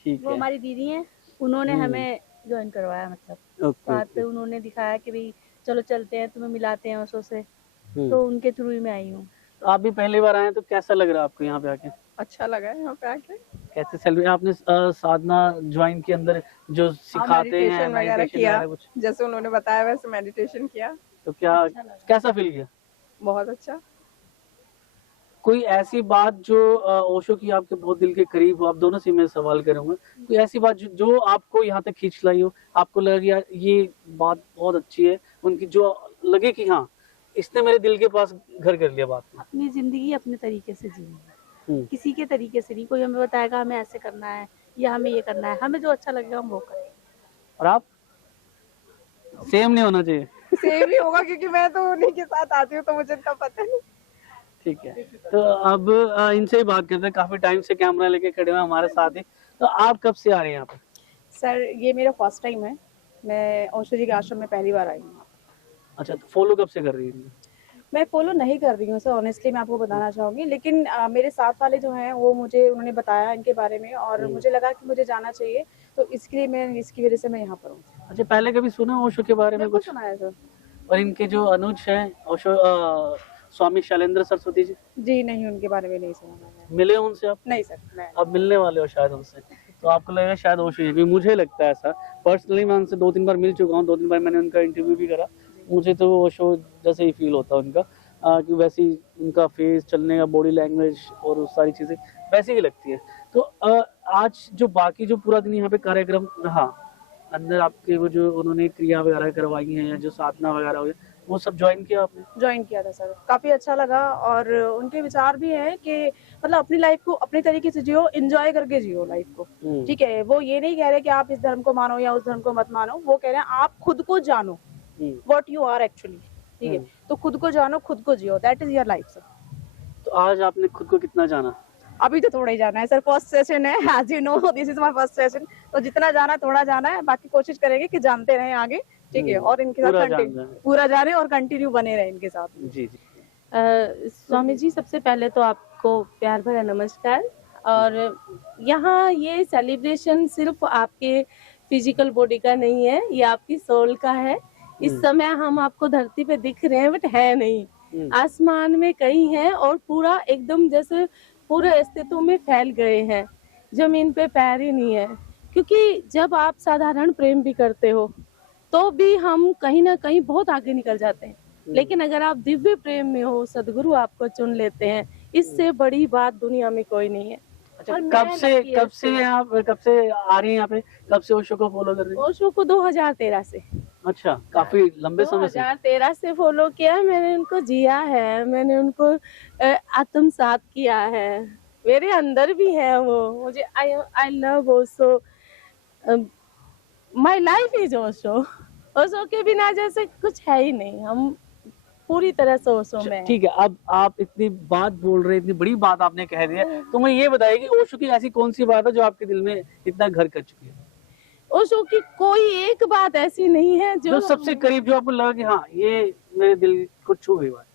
ठीक वो है। हमारी दीदी हैं, उन्होंने हमें ज्वाइन करवाया। मतलब साथ में उन्होंने दिखाया कि भाई चलो चलते हैं, तुम्हें मिलाते हैं ओशो से। तो उनके थ्रू ही मैं आई हूँ। तो आप भी पहली बार आए, तो कैसा लग रहा है आपको यहाँ पे आके? अच्छा लगा है यहाँ पे आके। कैसे सेलिब्रेट आपने साधना ज्वाइन के अंदर जो सिखाते हैं, मेडिटेशन वगैरह किया, कुछ जैसे उन्होंने बताया वैसे मेडिटेशन किया। तो क्या कैसा फील किया? बहुत अच्छा। कोई ऐसी बात जो ओशो की आपके बहुत दिल के करीब हो? आप दोनों से मैं सवाल करूंगा। कोई ऐसी बात जो आपको यहाँ तक खींच लाई हो, आपको लगे यार ये बात बहुत अच्छी है उनकी, जो लगे कि हाँ इसने मेरे दिल के पास घर कर लिया बात? अपनी जिंदगी अपने तरीके से जीनी, किसी के तरीके से नहीं। कोई हमें बताएगा हमें ऐसे करना है या हमें ये करना है, हमें जो अच्छा लगेगा हम वो करें। और आप? सेम नहीं होना चाहिए। सेम ही होगा क्योंकि मैं तो उन्हीं के साथ आती हूँ तो मुझे इतना पता नहीं। ठीक है, तो अब इनसे ही बात करते हैं। काफी टाइम से कैमरा लेके खड़े हुए हैं हमारे साथ ही। तो आप कब से आ रहे हैं यहाँ पे? सर ये मेरा फर्स्ट टाइम है, मैं ओशो जी के आश्रम में पहली बार आई हूँ। अच्छा, तो फॉलो कब से कर रही है? मैं फॉलो नहीं कर रही हूँ सर, ऑनेस्टली मैं आपको बताना चाहूँगी, लेकिन मेरे साथ वाले जो हैं वो उन्होंने बताया इनके बारे में और मुझे लगा कि मुझे जाना चाहिए, तो इसकी वजह से मैं यहाँ पर हूँ। अच्छा, पहले कभी सुना ओशो के बारे में कुछ? सुना है सर। और इनके जो अनुज हैं ओशो स्वामी शैलेंद्र सरस्वती जी, नहीं उनके बारे में नहीं सुना मैंने। मिले हो उनसे आप? नहीं सर, मैं अब मिलने वाले हो शायद उनसे, तो आपको लगेगा शायद ओशो ही, मुझे लगता है ऐसा। पर्सनली मैं उनसे 2-3 बार मिल चुका हूँ, 2-3 बार मैंने उनका इंटरव्यू भी करा। मुझे तो ओशो जैसे ही फील होता है उनका, कि वैसी उनका फेस, चलने का बॉडी लैंग्वेज और वो सारी चीजें वैसी ही लगती है। तो आज जो बाकी जो पूरा दिन यहाँ पे कार्यक्रम रहा, अंदर आपके वो जो उन्होंने क्रिया वगैरह करवाई हैं या जो साधना वगैरह हुई, वो सब ज्वाइन किया आपने? ज्वाइन किया था सर, काफी अच्छा लगा। और उनके विचार भी हैं कि मतलब अपनी लाइफ को अपने तरीके से जियो, एंजॉय करके जियो लाइफ को। ठीक है, वो ये नहीं कह रहे कि आप इस धर्म को मानो या उस धर्म को मत मानो, वो कह रहे हैं आप खुद को जानो, व्हाट यू आर एक्चुअली। ठीक है, तो खुद को जानो, खुद को जियो, that is your life sir. तो आज आपने खुद को कितना जाना? अभी तो थोड़ा ही जाना है सर, फर्स्ट सेशन है, as you know this is my first session, तो जितना जाना थोड़ा जाना है, बाकी कोशिश करेंगे कि जानते रहें आगे। ठीक है, और इनके साथ पूरा जाने और कंटिन्यू बने रहे इनके साथ। जी जी। स्वामी जी, सबसे पहले तो आपको प्यार भरा नमस्कार। और यहाँ ये सेलिब्रेशन सिर्फ आपके फिजिकल बॉडी का नहीं है, ये आपकी सोल का है। इस समय हम आपको धरती पे दिख रहे हैं बट है नहीं, आसमान में कहीं है और पूरा एकदम जैसे पूरे अस्तित्व में फैल गए हैं, जमीन पे पैर ही नहीं है। क्योंकि जब आप साधारण प्रेम भी करते हो तो भी हम कहीं ना कहीं बहुत आगे निकल जाते हैं, लेकिन अगर आप दिव्य प्रेम में हो, सदगुरु आपको चुन लेते हैं, इससे बड़ी बात दुनिया में कोई नहीं है। अच्छा, कब से आप कब से आ रही हैं यहाँ पे? कब से ओशो को फॉलो कर रही हैं? ओशो को 2013 से। अच्छा, काफी लंबे समय से। 2013 से फॉलो किया है मैंने, उनको जिया है, मैंने उनको आत्मसात किया है, मेरे अंदर भी है वो। मुझे I love Osho, my life is Osho. Osho के बिना जैसे कुछ है ही नहीं, हम पूरी तरह से ओशो में। ठीक है, अब आप इतनी बात बोल रहे, इतनी बड़ी बात आपने कह दी है, तो मैं ये बताइए कि ओशो की ऐसी कौन सी बात है जो आपके दिल में इतना घर कर चुकी है? ओशो की कोई एक बात ऐसी नहीं है जो सबसे करीब, जो आपको लगा कि हाँ ये मेरे दिल को छू गई बात।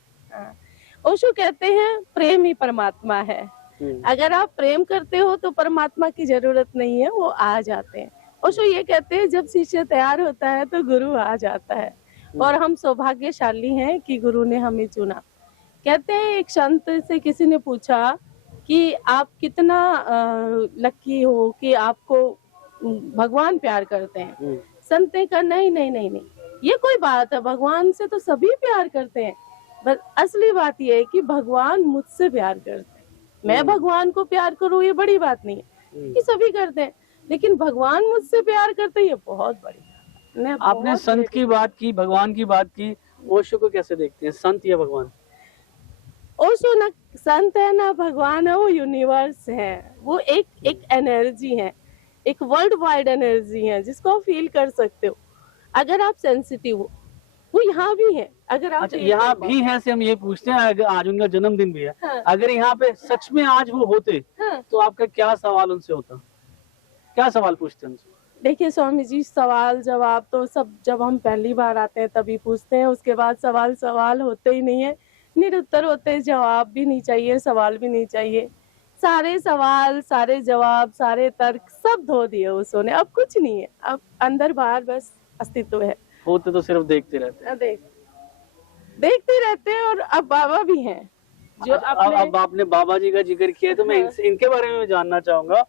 ओशो कहते हैं प्रेम ही परमात्मा है। अगर आप प्रेम करते हो तो परमात्मा की जरूरत नहीं है, वो आ जाते हैं। ओशो ये कहते हैं जब शिष्य तैयार होता है तो गुरु आ जाता है, और हम सौभाग्यशाली हैं कि गुरु ने हमें चुना। कहते हैं एक संत से किसी ने पूछा कि आप कितना लकी हो कि आपको भगवान प्यार करते हैं। संत ने कहा नहीं नहीं नहीं नहीं, ये कोई बात है, भगवान से तो सभी प्यार करते हैं, बस असली बात ये है कि भगवान मुझसे प्यार करते हैं। मैं भगवान को प्यार करूँ ये बड़ी बात नहीं है, कि सभी करते हैं, लेकिन भगवान मुझसे प्यार करते हैं, ये बहुत बड़ी बात है। आपने संत की बात की, भगवान की बात की, ओशो को कैसे देखते हैं, संत या भगवान? ओशो ना संत है ना भगवान है, वो यूनिवर्स है, वो एक एनर्जी है, एक वर्ल्ड वाइड एनर्जी है जिसको आप फील कर सकते हो। अगर आप सेंसिटिव हो, वो यहाँ भी है। अगर आप अच्छा, यहाँ भी है से हम ये पूछते हैं, अगर आज उनका जन्मदिन भी है, हाँ। अगर यहाँ पे सच में आज वो होते, हाँ। तो आपका क्या सवाल उनसे होता, क्या सवाल पूछते हैं उनसे? देखिए स्वामी जी, सवाल जवाब तो सब जब हम पहली बार आते हैं तभी पूछते हैं, उसके बाद सवाल होते ही नहीं है, निरुत्तर होते हैं, जवाब भी नहीं चाहिए, सवाल भी नहीं चाहिए। सारे सवाल, सारे जवाब, सारे तर्क सब धो दिए उसने, अब कुछ नहीं है, अब अंदर बाहर बस अस्तित्व है। होते तो सिर्फ देखते रहते हैं। देखते रहते हैं। और अब बाबा भी हैं जो अब आपने बाबा जी का जिक्र किया, तो मैं इनके बारे में जानना चाहूंगा।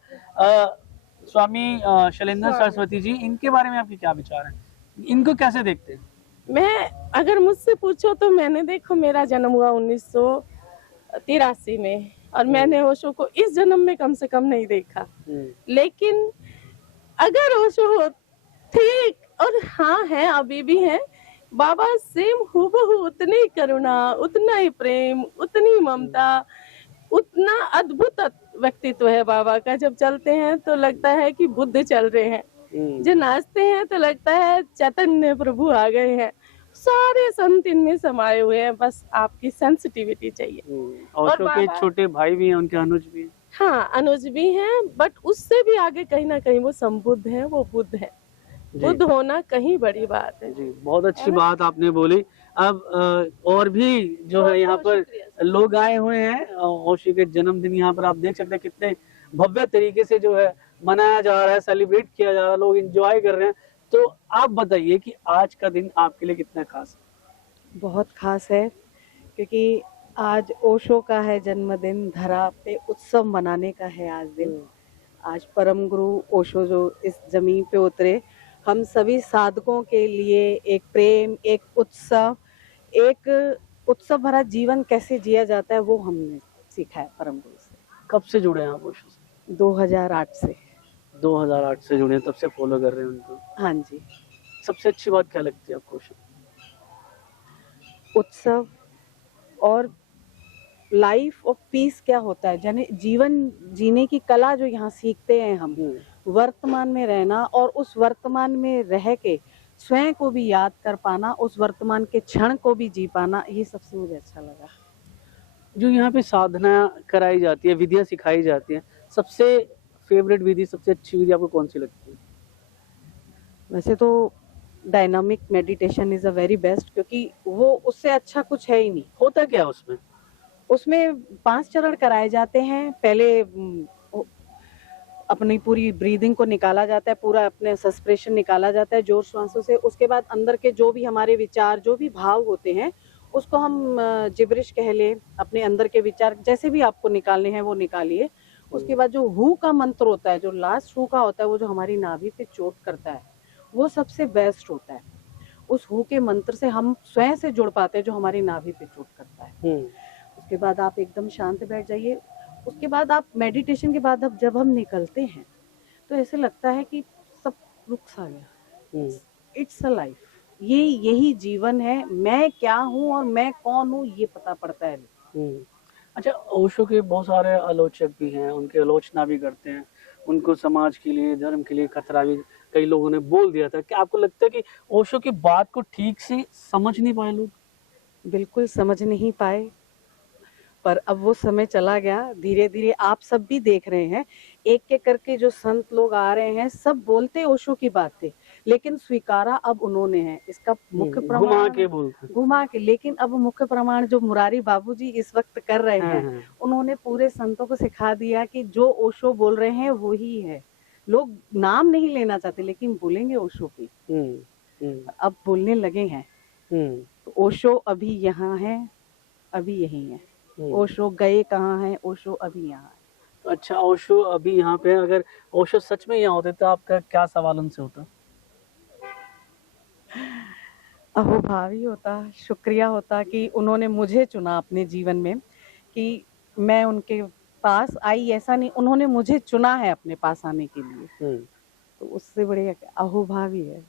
स्वामी शैलेंद्र सरस्वती जी, इनके बारे में आपके क्या विचार हैं, इनको कैसे देखते हैं? मैं अगर मुझसे पूछो तो मैंने, देखो मेरा जन्म हुआ 1983 में, और मैंने ओशो को इस जन्म में कम से कम नहीं देखा, लेकिन अगर ओशो हो ठीक, और हाँ है, अभी भी है, बाबा सेम हूबहू उतनी करुणा, उतना ही प्रेम, उतनी ममता, उतना अद्भुत व्यक्तित्व है बाबा का। जब चलते हैं तो लगता है कि बुद्ध चल रहे हैं, जो नाचते हैं तो लगता है चैतन्य प्रभु आ गए हैं। सारे संत इनमें समाये हुए हैं, बस आपकी सेंसिटिविटी चाहिए। ओशो के बाबा- छोटे भाई भी हैं, उनके अनुज भी हैं। हाँ, अनुज भी हैं, बट उससे भी आगे कहीं ना कहीं वो संबुद्ध है, वो बुद्ध है। जी। बुद्ध होना कहीं बड़ी बात है। जी, बहुत अच्छी बात आपने बोली। अब और भी जो है यहाँ पर लोग आए हुए हैं, ओशो के जन्मदिन यहाँ पर आप देख सकते हैं कितने भव्य तरीके से जो है मनाया जा रहा है, सेलिब्रेट किया जा रहा है, लोग एंजॉय कर रहे हैं। तो आप बताइए कि आज का दिन आपके लिए कितना खास है? बहुत खास है, क्योंकि आज ओशो का है जन्मदिन, धरा पे उत्सव मनाने का है आज दिन। आज परम गुरु ओशो जो इस जमीन पे उतरे, हम सभी साधकों के लिए एक प्रेम, एक उत्सव भरा जीवन कैसे जिया जाता है वो हमने सीखा है परम गुरु से। कब से जुड़े हैं आप ओशो से? 2008 से। 2008 से जुड़े हैं, तब से फॉलो कर रहे हैं उनको। हाँ जी। सबसे अच्छी बात क्या लगती है आपको ओशो? उत्सव और लाइफ ऑफ पीस क्या होता है, यानी जीवन जीने की कला जो यहाँ सीखते हैं हम, वर्तमान में रहना और उस वर्तमान में रह के स्वयं को भी याद कर पाना, उस वर्तमान के क्षण को भी जी पाना, ये सबसे मुझे अच्छा लगा। जो यहाँ पे साधना कराई जाती है, विधियां सिखाई जाती हैं, सबसे फेवरेट विधि, सबसे अच्छी विधि आपको कौन सी लगती है? वैसे तो dynamic meditation is a very best, क्योंकि वो उससे अच्छा कुछ है ही नहीं। होता क्या उसमें? उसमें 5 चरण कराए जाते हैं। पहले अपनी पूरी ब्रीदिंग को निकाला जाता है, पूरा अपने सस्पेंशन निकाला जाता है जोर श्वासों से। उसके बाद अंदर के जो भी हमारे विचार, जो भी भाव होते हैं, उसको हम जिब्रिश कह ले, अपने अंदर के विचार जैसे भी आपको निकालने हैं वो निकालिए। उसके बाद जो हु का मंत्र होता है, जो लास्ट हु का होता है, वो जो हमारी नाभि पे चोट करता है, वो सबसे बेस्ट होता है। उस हु के मंत्र से हम स्वयं से जुड़ पाते हैं, जो हमारी नाभि पे चोट करता है। उसके बाद आप एकदम शांत बैठ जाइए। उसके बाद आप मेडिटेशन के बाद अब जब हम निकलते हैं तो ऐसे लगता है कि सब रुक सा गया। इट्स अ लाइफ, यही जीवन है, मैं क्या हूँ और मैं कौन हूँ ये पता पड़ता है। अच्छा, ओशो के बहुत सारे आलोचक भी हैं, उनके आलोचना भी करते हैं, उनको समाज के लिए, धर्म के लिए खतरा भी कई लोगों ने बोल दिया था। क्या आपको लगता है कि ओशो की बात को ठीक से समझ नहीं पाए लोग? बिल्कुल समझ नहीं पाए, पर अब वो समय चला गया। धीरे धीरे आप सब भी देख रहे हैं, एक एक करके जो संत लोग आ रहे हैं, सब बोलते ओशो की बात थे, लेकिन स्वीकारा अब उन्होंने है। इसका मुख्य प्रमाण घुमा के, लेकिन अब मुख्य प्रमाण जो मुरारी बाबूजी इस वक्त कर रहे हैं, उन्होंने पूरे संतों को सिखा दिया कि जो ओशो बोल रहे हैं वो ही है। लोग नाम नहीं लेना चाहते, लेकिन बोलेंगे ओशो की। अब बोलने लगे हैं। तो ओशो अभी यहाँ है, अभी यही है। ओशो गए कहाँ हैं, ओशो अभी यहाँ है। अच्छा, ओशो अभी यहाँ पे, अगर ओशो सच में यहाँ होते तो आपका क्या सवाल उनसे होता? अहोभावी होता, शुक्रिया होता कि उन्होंने मुझे चुना अपने जीवन में, कि मैं उनके पास आई। ऐसा नहीं, उन्होंने मुझे चुना है अपने पास आने के लिए, तो उससे बड़े अहोभावी है।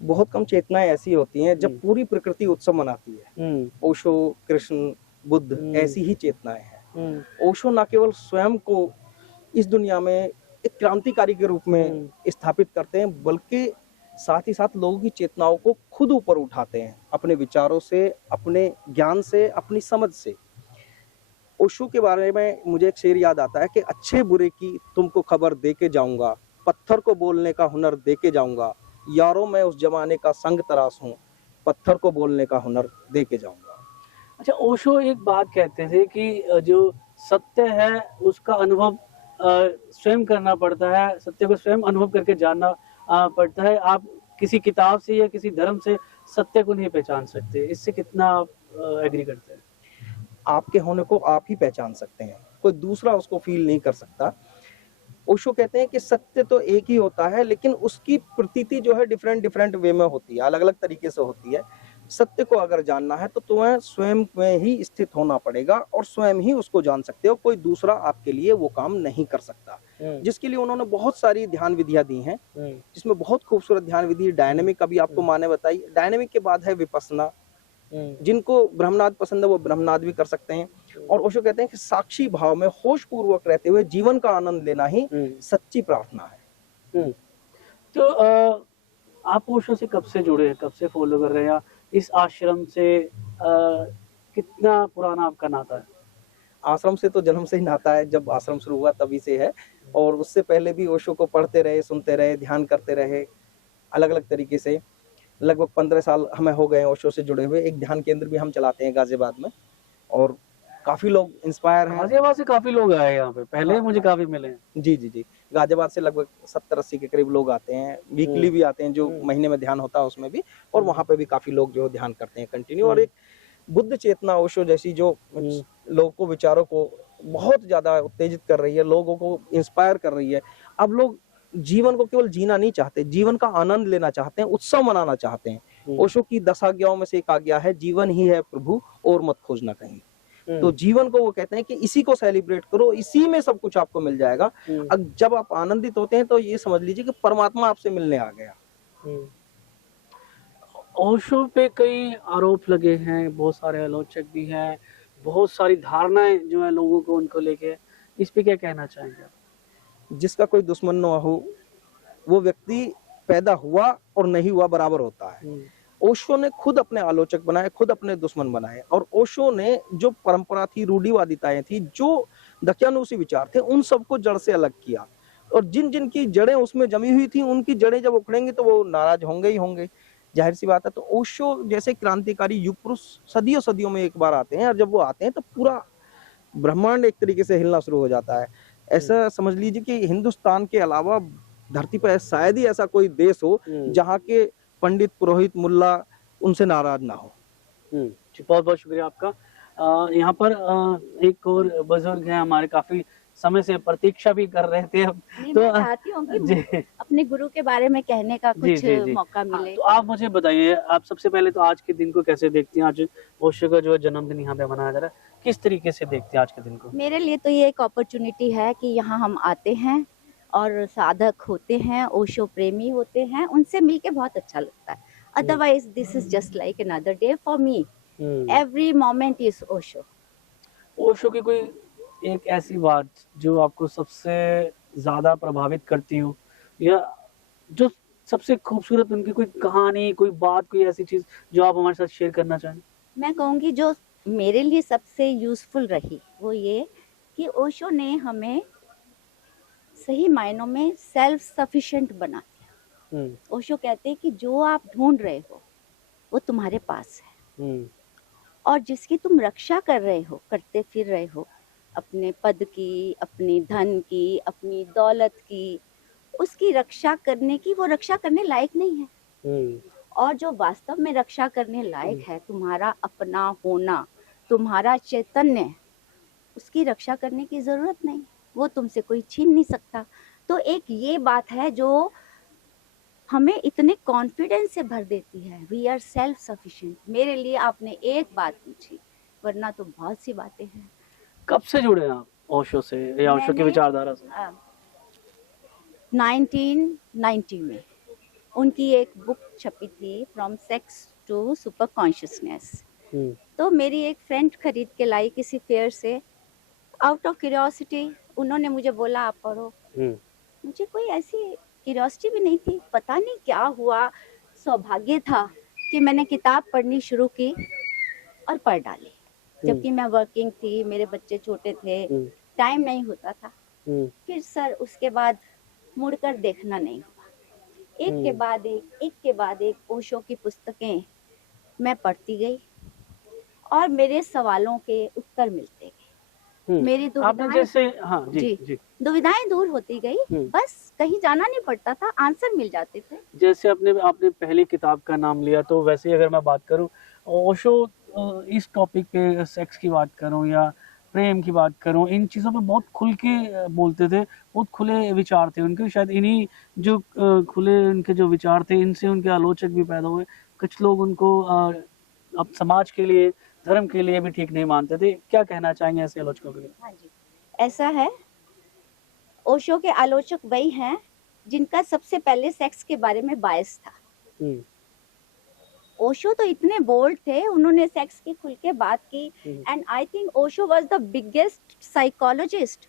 बहुत कम चेतनाएं ऐसी होती हैं जब पूरी प्रकृति उत्सव मनाती है। ओशो, कृष्ण, बुद्ध, ऐसी ही चेतनाएं हैं। ओशो न केवल स्वयं को इस दुनिया में एक क्रांतिकारी के रूप में स्थापित करते हैं, बल्कि साथ ही साथ लोगों की चेतनाओं को खुद ऊपर उठाते हैं, अपने विचारों से, अपने ज्ञान से, अपनी समझ से। ओशो के बारे में मुझे एक शेर याद आता है कि अच्छे बुरे की तुमको खबर दे के जाऊंगा, पत्थर को बोलने का हुनर दे के जाऊंगा, यारों मैं उस जमाने का संग तरास हूँ, पत्थर को बोलने का हुनर दे के जाऊंगा। अच्छा, ओशो एक बात कहते थे कि जो सत्य है उसका अनुभव स्वयं करना पड़ता है, सत्य को स्वयं अनुभव करके जानना पड़ता है। आप किसी किताब से या किसी धर्म से सत्य को नहीं पहचान सकते। इससे कितना आप एग्री करते हैं? आपके होने को आप ही पहचान सकते हैं, कोई दूसरा उसको फील नहीं कर सकता। ओशो कहते हैं कि सत्य तो एक ही होता है, लेकिन उसकी प्रतीति जो है डिफरेंट वे में होती है, अलग अलग तरीके से होती है। सत्य को अगर जानना है तो तुम्हें स्वयं में ही स्थित होना पड़ेगा और स्वयं ही उसको जान सकते हो, कोई दूसरा आपके लिए वो काम नहीं कर सकता। जिसके लिए उन्होंने बहुत सारी ध्यान विधियां दी हैं, जिसमें बहुत खूबसूरत ध्यान विधि डायनेमिक, अभी आपको माने बताई। डायनेमिक के बाद है विपस्सना, जिनको ब्रह्मनाद पसंद है वो ब्रह्मनाद भी कर सकते हैं। और ओशो कहते हैं कि साक्षी भाव में होश पूर्वक रहते हुए जीवन का आनंद लेना ही सच्ची प्रार्थना है। तो आप ओशो से कब से जुड़े हैं, कब से फॉलो कर रहे हैं, या इस आश्रम से कितना पुराना आपका नाता है? आश्रम से तो जन्म से ही नाता है, जब आश्रम शुरू हुआ तभी से है। और उससे पहले भी ओशो को पढ़ते रहे, सुनते रहे, ध्यान करते रहे अलग अलग तरीके से। लगभग 15 साल हमें हो गए ओशो से जुड़े हुए। एक ध्यान केंद्र भी हम चलाते हैं गाजियाबाद में, और काफी लोग इंस्पायर हैं। गाजियाबाद से काफी लोग आए यहाँ पे, पहले मुझे काफी मिले हैं। जी जी जी, गाजियाबाद से लगभग 70-80 के करीब लोग आते हैं। वीकली भी आते हैं, जो महीने में ध्यान होता है उसमें भी, और वहाँ पे भी काफी लोग जो ध्यान करते हैं कंटिन्यू। और एक बुद्ध चेतना ओशो जैसी जो लोगों को, विचारों को बहुत ज्यादा उत्तेजित कर रही है, लोगों को इंस्पायर कर रही है। अब लोग जीवन को केवल जीना नहीं चाहते, जीवन का आनंद लेना चाहते हैं, उत्सव मनाना चाहते हैं। ओशो की 10 आज्ञाओं में से एक आज्ञा है, जीवन ही है प्रभु और मत खोजना कहीं। तो जीवन को वो कहते हैं कि इसी को सेलिब्रेट करो, इसी में सब कुछ आपको मिल जाएगा। अब जब आप आनंदित होते हैं तो ये समझ लीजिए कि परमात्मा आपसे मिलने आ गया। ओशो पे कई आरोप लगे हैं, बहुत सारे आलोचक भी हैं, बहुत सारी धारणाएं जो है लोगों को उनको लेके, इस पे क्या कहना चाहेंगे आप? जिसका कोई दुश्मन न हो, वो व्यक्ति पैदा हुआ और नहीं हुआ बराबर होता है। ओशो ने खुद अपने आलोचक बनाए, खुद अपने दुश्मन बनाए। और ओशो ने जो परंपरा थी, रूढ़िवादिताएं थी, जो दकियानुसी विचार थे, उन सबको जड़ से अलग किया। और जिन जिन की जड़ें उसमें जमी हुई थी, उनकी जड़ें जब उखड़ेंगी तो वो नाराज होंगे ही होंगे, जाहिर सी बात है। तो ओशो जैसे क्रांतिकारी युग पुरुष सदियों सदियों में एक बार आते हैं, और जब वो आते हैं तो पूरा ब्रह्मांड एक तरीके से हिलना शुरू हो जाता है। ऐसा समझ लीजिए कि हिंदुस्तान के अलावा धरती पर शायद ही ऐसा कोई देश हो जहाँ के पंडित, पुरोहित, मुल्ला उनसे नाराज ना हो। जी, बहुत बहुत शुक्रिया आपका। यहाँ पर एक और बुजुर्ग हैं हमारे, काफी समय से प्रतीक्षा भी कर रहे थे। अब तो मैं चाहती हूँ कि अपने गुरु के बारे में कहने का कुछ मौका मिले। तो आप मुझे बताइए, आप सबसे पहले तो आज के दिन को कैसे देखती हैं? आज ओशो का जो जन्मदिन यहाँ पे मनाया जा रहा है, किस तरीके से देखते हैं आज के दिन को? मेरे लिए तो ये एक अपॉर्चुनिटी है कि यहाँ हम आते हैं और साधक होते हैं, ओशो प्रेमी होते हैं, उनसे मिलके बहुत अच्छा लगता है। Otherwise this is just like another day for me. Every moment is Osho. Osho की कोई एक ऐसी बात जो आपको सबसे ज्यादा प्रभावित करती हो, या जो सबसे खूबसूरत उनकी कोई कहानी, कोई बात, कोई ऐसी चीज जो आप हमारे साथ शेयर करना चाहें? मैं कहूँगी जो मेरे लिए सबसे यूजफुल रही वो ये कि ओशो ने हमें सही मायनों में सेल्फ सफिशिएंट बना दिया। ओशो कहते हैं कि जो आप ढूंढ रहे हो वो तुम्हारे पास है, और जिसकी तुम रक्षा कर रहे हो, करते फिर रहे हो, अपने पद की, अपनी धन की, अपनी दौलत की, उसकी रक्षा करने की, वो रक्षा करने लायक नहीं है। और जो वास्तव में रक्षा करने लायक है, तुम्हारा अपना होना, तुम्हारा चैतन्य, उसकी रक्षा करने की जरूरत नहीं, वो तुमसे कोई छीन नहीं सकता। तो एक ये बात है जो हमें इतने कॉन्फिडेंस से भर देती है, वी आर सेल्फ सफिशिएंट। मेरे लिए आपने एक बात पूछी, वरना तो बहुत सी बातें हैं। कब से जुड़े हैं आप ओशो से या ओशो की विचारधारा से? 1990 में उनकी एक बुक छपी थी, from sex to superconsciousness. तो मेरी एक फ्रेंड खरीद के लाई किसी फेयर से, आउट ऑफ क्यूरियोसिटी। उन्होंने मुझे बोला आप पढ़ो। मुझे कोई ऐसी क्यूरियोसिटी भी नहीं थी, पता नहीं क्या हुआ, सौभाग्य था कि मैंने किताब पढ़नी शुरू की और पढ़ डाली। जबकि मैं वर्किंग थी, मेरे बच्चे छोटे थे, टाइम नहीं होता था। फिर सर उसके बाद मुड़कर देखना नहीं हुआ। एक के बाद एक ओशो की पुस्तकें मैं पढ़ती गई और मेरे सवालों के उत्तर मिलते गए। मेरी दुविधाएं दूर होती गई। बस कहीं जाना नहीं पड़ता था, आंसर मिल जाते थे। जैसे आपने पहली किताब का नाम लिया, तो वैसे ही अगर मैं बात करूं, ओशो इस टॉपिक पे, सेक्स की बात करूं या प्रेम की बात करूं, इन चीज़ों पे बहुत खुल के बोलते थे, बहुत खुले विचार थे उनके। शायद इन्हीं जो खुले उनके जो विचार थे, इनसे उनके आलोचक भी पैदा हुए। कुछ लोग उनको अब समाज के लिए, धर्म के लिए भी ठीक नहीं मानते थे। क्या कहना चाहेंगे ऐसे आलोचकों के लिए? हाँ जी, ऐसा है, ओशो के आलोचक वही हैं जिनका सबसे पहले सेक्स के बारे में बायस था। ओशो तो इतने बोल्ड थे, उन्होंने सेक्स की खुल के बात की। And I think Osho was the biggest psychologist.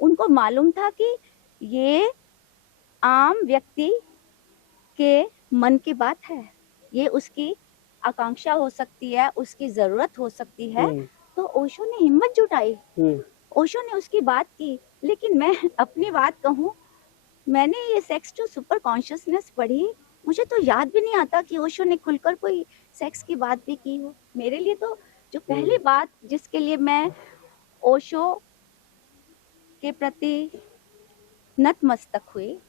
उनको मालूम था कि ये आम व्यक्ति के मन की बात है, ये उसकी आकांक्षा हो सकती है, उसकी जरूरत हो सकती है, तो ओशो ने हिम्मत जुटाई, ओशो ने उसकी बात की। लेकिन मैं अपनी बात कहूँ, मैंने ये सेक्स टू सुपर कॉन्शियसनेस पढ़ी, मुझे तो याद भी नहीं आता कि ओशो ने खुलकर कोई सेक्स की बात भी की हो। मेरे लिए तो जो पहली बात जिसके लिए मैं ओशो के प्रति नतमस्तक हुई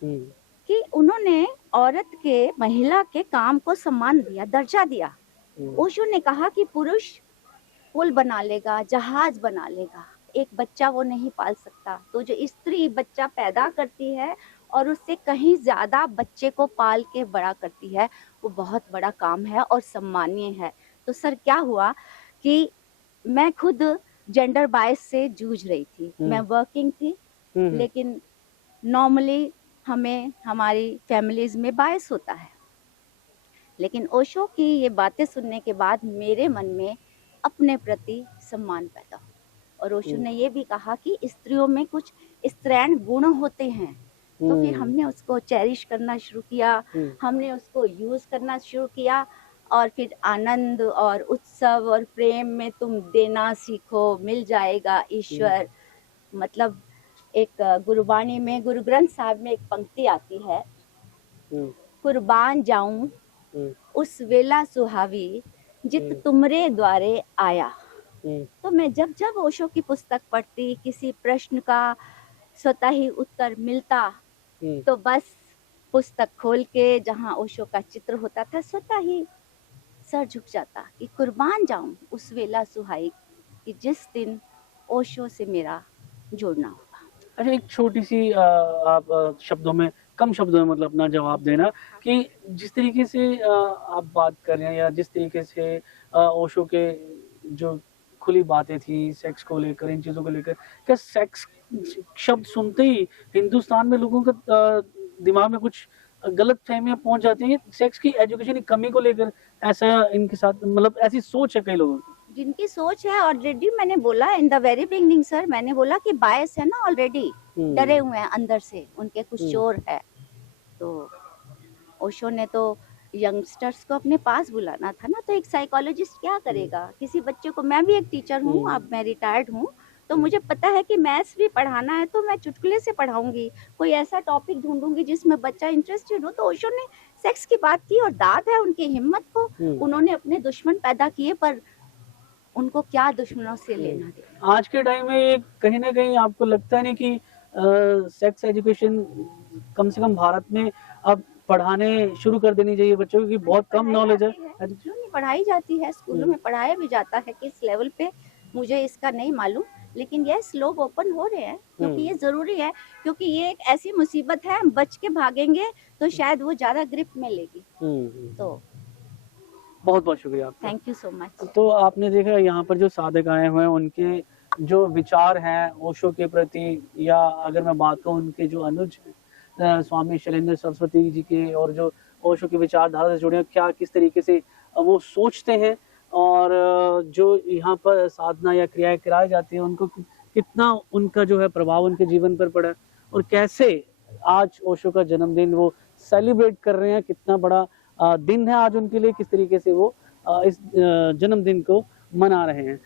कि उन्होंने औरत के, महिला के काम को सम्मान दिया, दर्जा दिया। ओशो ने कहा कि पुरुष पुल बना लेगा, जहाज बना लेगा, एक बच्चा वो नहीं पाल सकता। तो जो स्त्री बच्चा पैदा करती है और उससे कहीं ज्यादा बच्चे को पाल के बड़ा करती है, वो बहुत बड़ा काम है और सम्मानीय है। तो सर क्या हुआ कि मैं खुद जेंडर बायस से जूझ रही थी। मैं वर्किंग थी, लेकिन नॉर्मली हमें हमारी फैमिलीज में बायस होता है। लेकिन ओशो की ये बातें सुनने के बाद मेरे मन में अपने प्रति सम्मान पैदा हुआ। और ओशो ने ये भी कहा कि स्त्रियों में कुछ स्त्रैण गुण होते हैं, तो फिर हमने उसको चेरिश करना शुरू किया, हमने उसको यूज करना शुरू किया। और फिर आनंद और उत्सव और प्रेम में तुम देना सीखो, मिल जाएगा ईश्वर। मतलब एक गुरबाणी में, गुरु ग्रंथ साहब में एक पंक्ति आती है, कुर्बान जाऊं उस वेला सुहावी जित तुमरे द्वारे आया। तो मैं जब जब ओशो की पुस्तक पढ़ती, किसी प्रश्न का स्वतः ही उत्तर मिलता, तो बस पुस्तक खोल के जहाँ ओशो का चित्र होता था, स्वतः ही सर झुक जाता कि कुर्बान जाऊं उस वेला सुहाई कि जिस दिन ओशो से मेरा जुड़ना होगा। अच्छा, एक छोटी सी आप शब्दों में, कम शब्दों में मतलब अपना जवाब देना कि जिस तरीके से आप बात कर रहे हैं, या जिस तरीके से ओशो के जो खुली बातें थी सेक्स को लेकर, इन चीज़ों को लेकर, क्या सेक्स शब्द सुनते ही हिंदुस्तान में लोगों का दिमाग में कुछ गलत फहमियां पहुंच जाती हैं? सेक्स की एजुकेशन की कमी को लेकर ऐसा इनके साथ, मतलब ऐसी सोच है कई लोगों की, जिनकी सोच है। ऑलरेडी मैंने बोला in the very beginning sir, मैंने बोला कि बायस है ना, ऑलरेडी डरे हुए हैं अंदर से, उनके कुछ चोर है। तो ओशो ने तो यंगस्टर्स को अपने पास बुलाना था ना, तो एक साइकोलॉजिस्ट क्या करेगा? किसी बच्चे को, मैं भी एक टीचर हूँ, अब मैं रिटायर्ड हूँ, तो मुझे पता है कि मैथ्स भी पढ़ाना है तो मैं चुटकुले से पढ़ाऊंगी, कोई ऐसा टॉपिक ढूंढूंगी जिसमें बच्चा इंटरेस्टेड हो। तो ओशो ने सेक्स की बात की और दाद है उनकी हिम्मत को। उन्होंने अपने दुश्मन पैदा किए, पर उनको क्या दुश्मनों से लेना देना। आज के टाइम में कहीं ना कहीं आपको लगता नहीं कि सेक्स एजुकेशन कम से कम भारत में अब पढ़ाने शुरू कर देनी चाहिए बच्चों को, क्योंकि बहुत कम नॉलेज है। स्कूलों में पढ़ाई जाती है, स्कूलों में पढ़ाया भी जाता है, किस लेवल पे मुझे इसका नहीं मालूम, लेकिन यस लोग ओपन हो रहे हैं, क्योंकि ये जरूरी है, क्योंकि ये एक ऐसी मुसीबत है, बच के भागेंगे तो शायद वो ज्यादा ग्रिप में लेगी। तो बहुत बहुत शुक्रिया आपका, थैंक यू सो मच। तो आपने देखा यहाँ पर जो साधक आए हुए हैं, उनके जो विचार हैं ओशो के प्रति, या अगर मैं बात करूँ उनके जो अनुज स्वामी शैलेंद्र सरस्वती जी के, और जो ओशो की विचारधारा से जुड़े, क्या किस तरीके से वो सोचते हैं, और जो यहाँ पर साधना या क्रियाएं कराई जाती हैं, उनको कितना उनका जो है प्रभाव उनके जीवन पर पड़ा, और कैसे आज ओशो का जन्मदिन वो सेलिब्रेट कर रहे हैं, कितना बड़ा दिन है आज उनके लिए, किस तरीके से वो इस जन्मदिन को मना रहे हैं।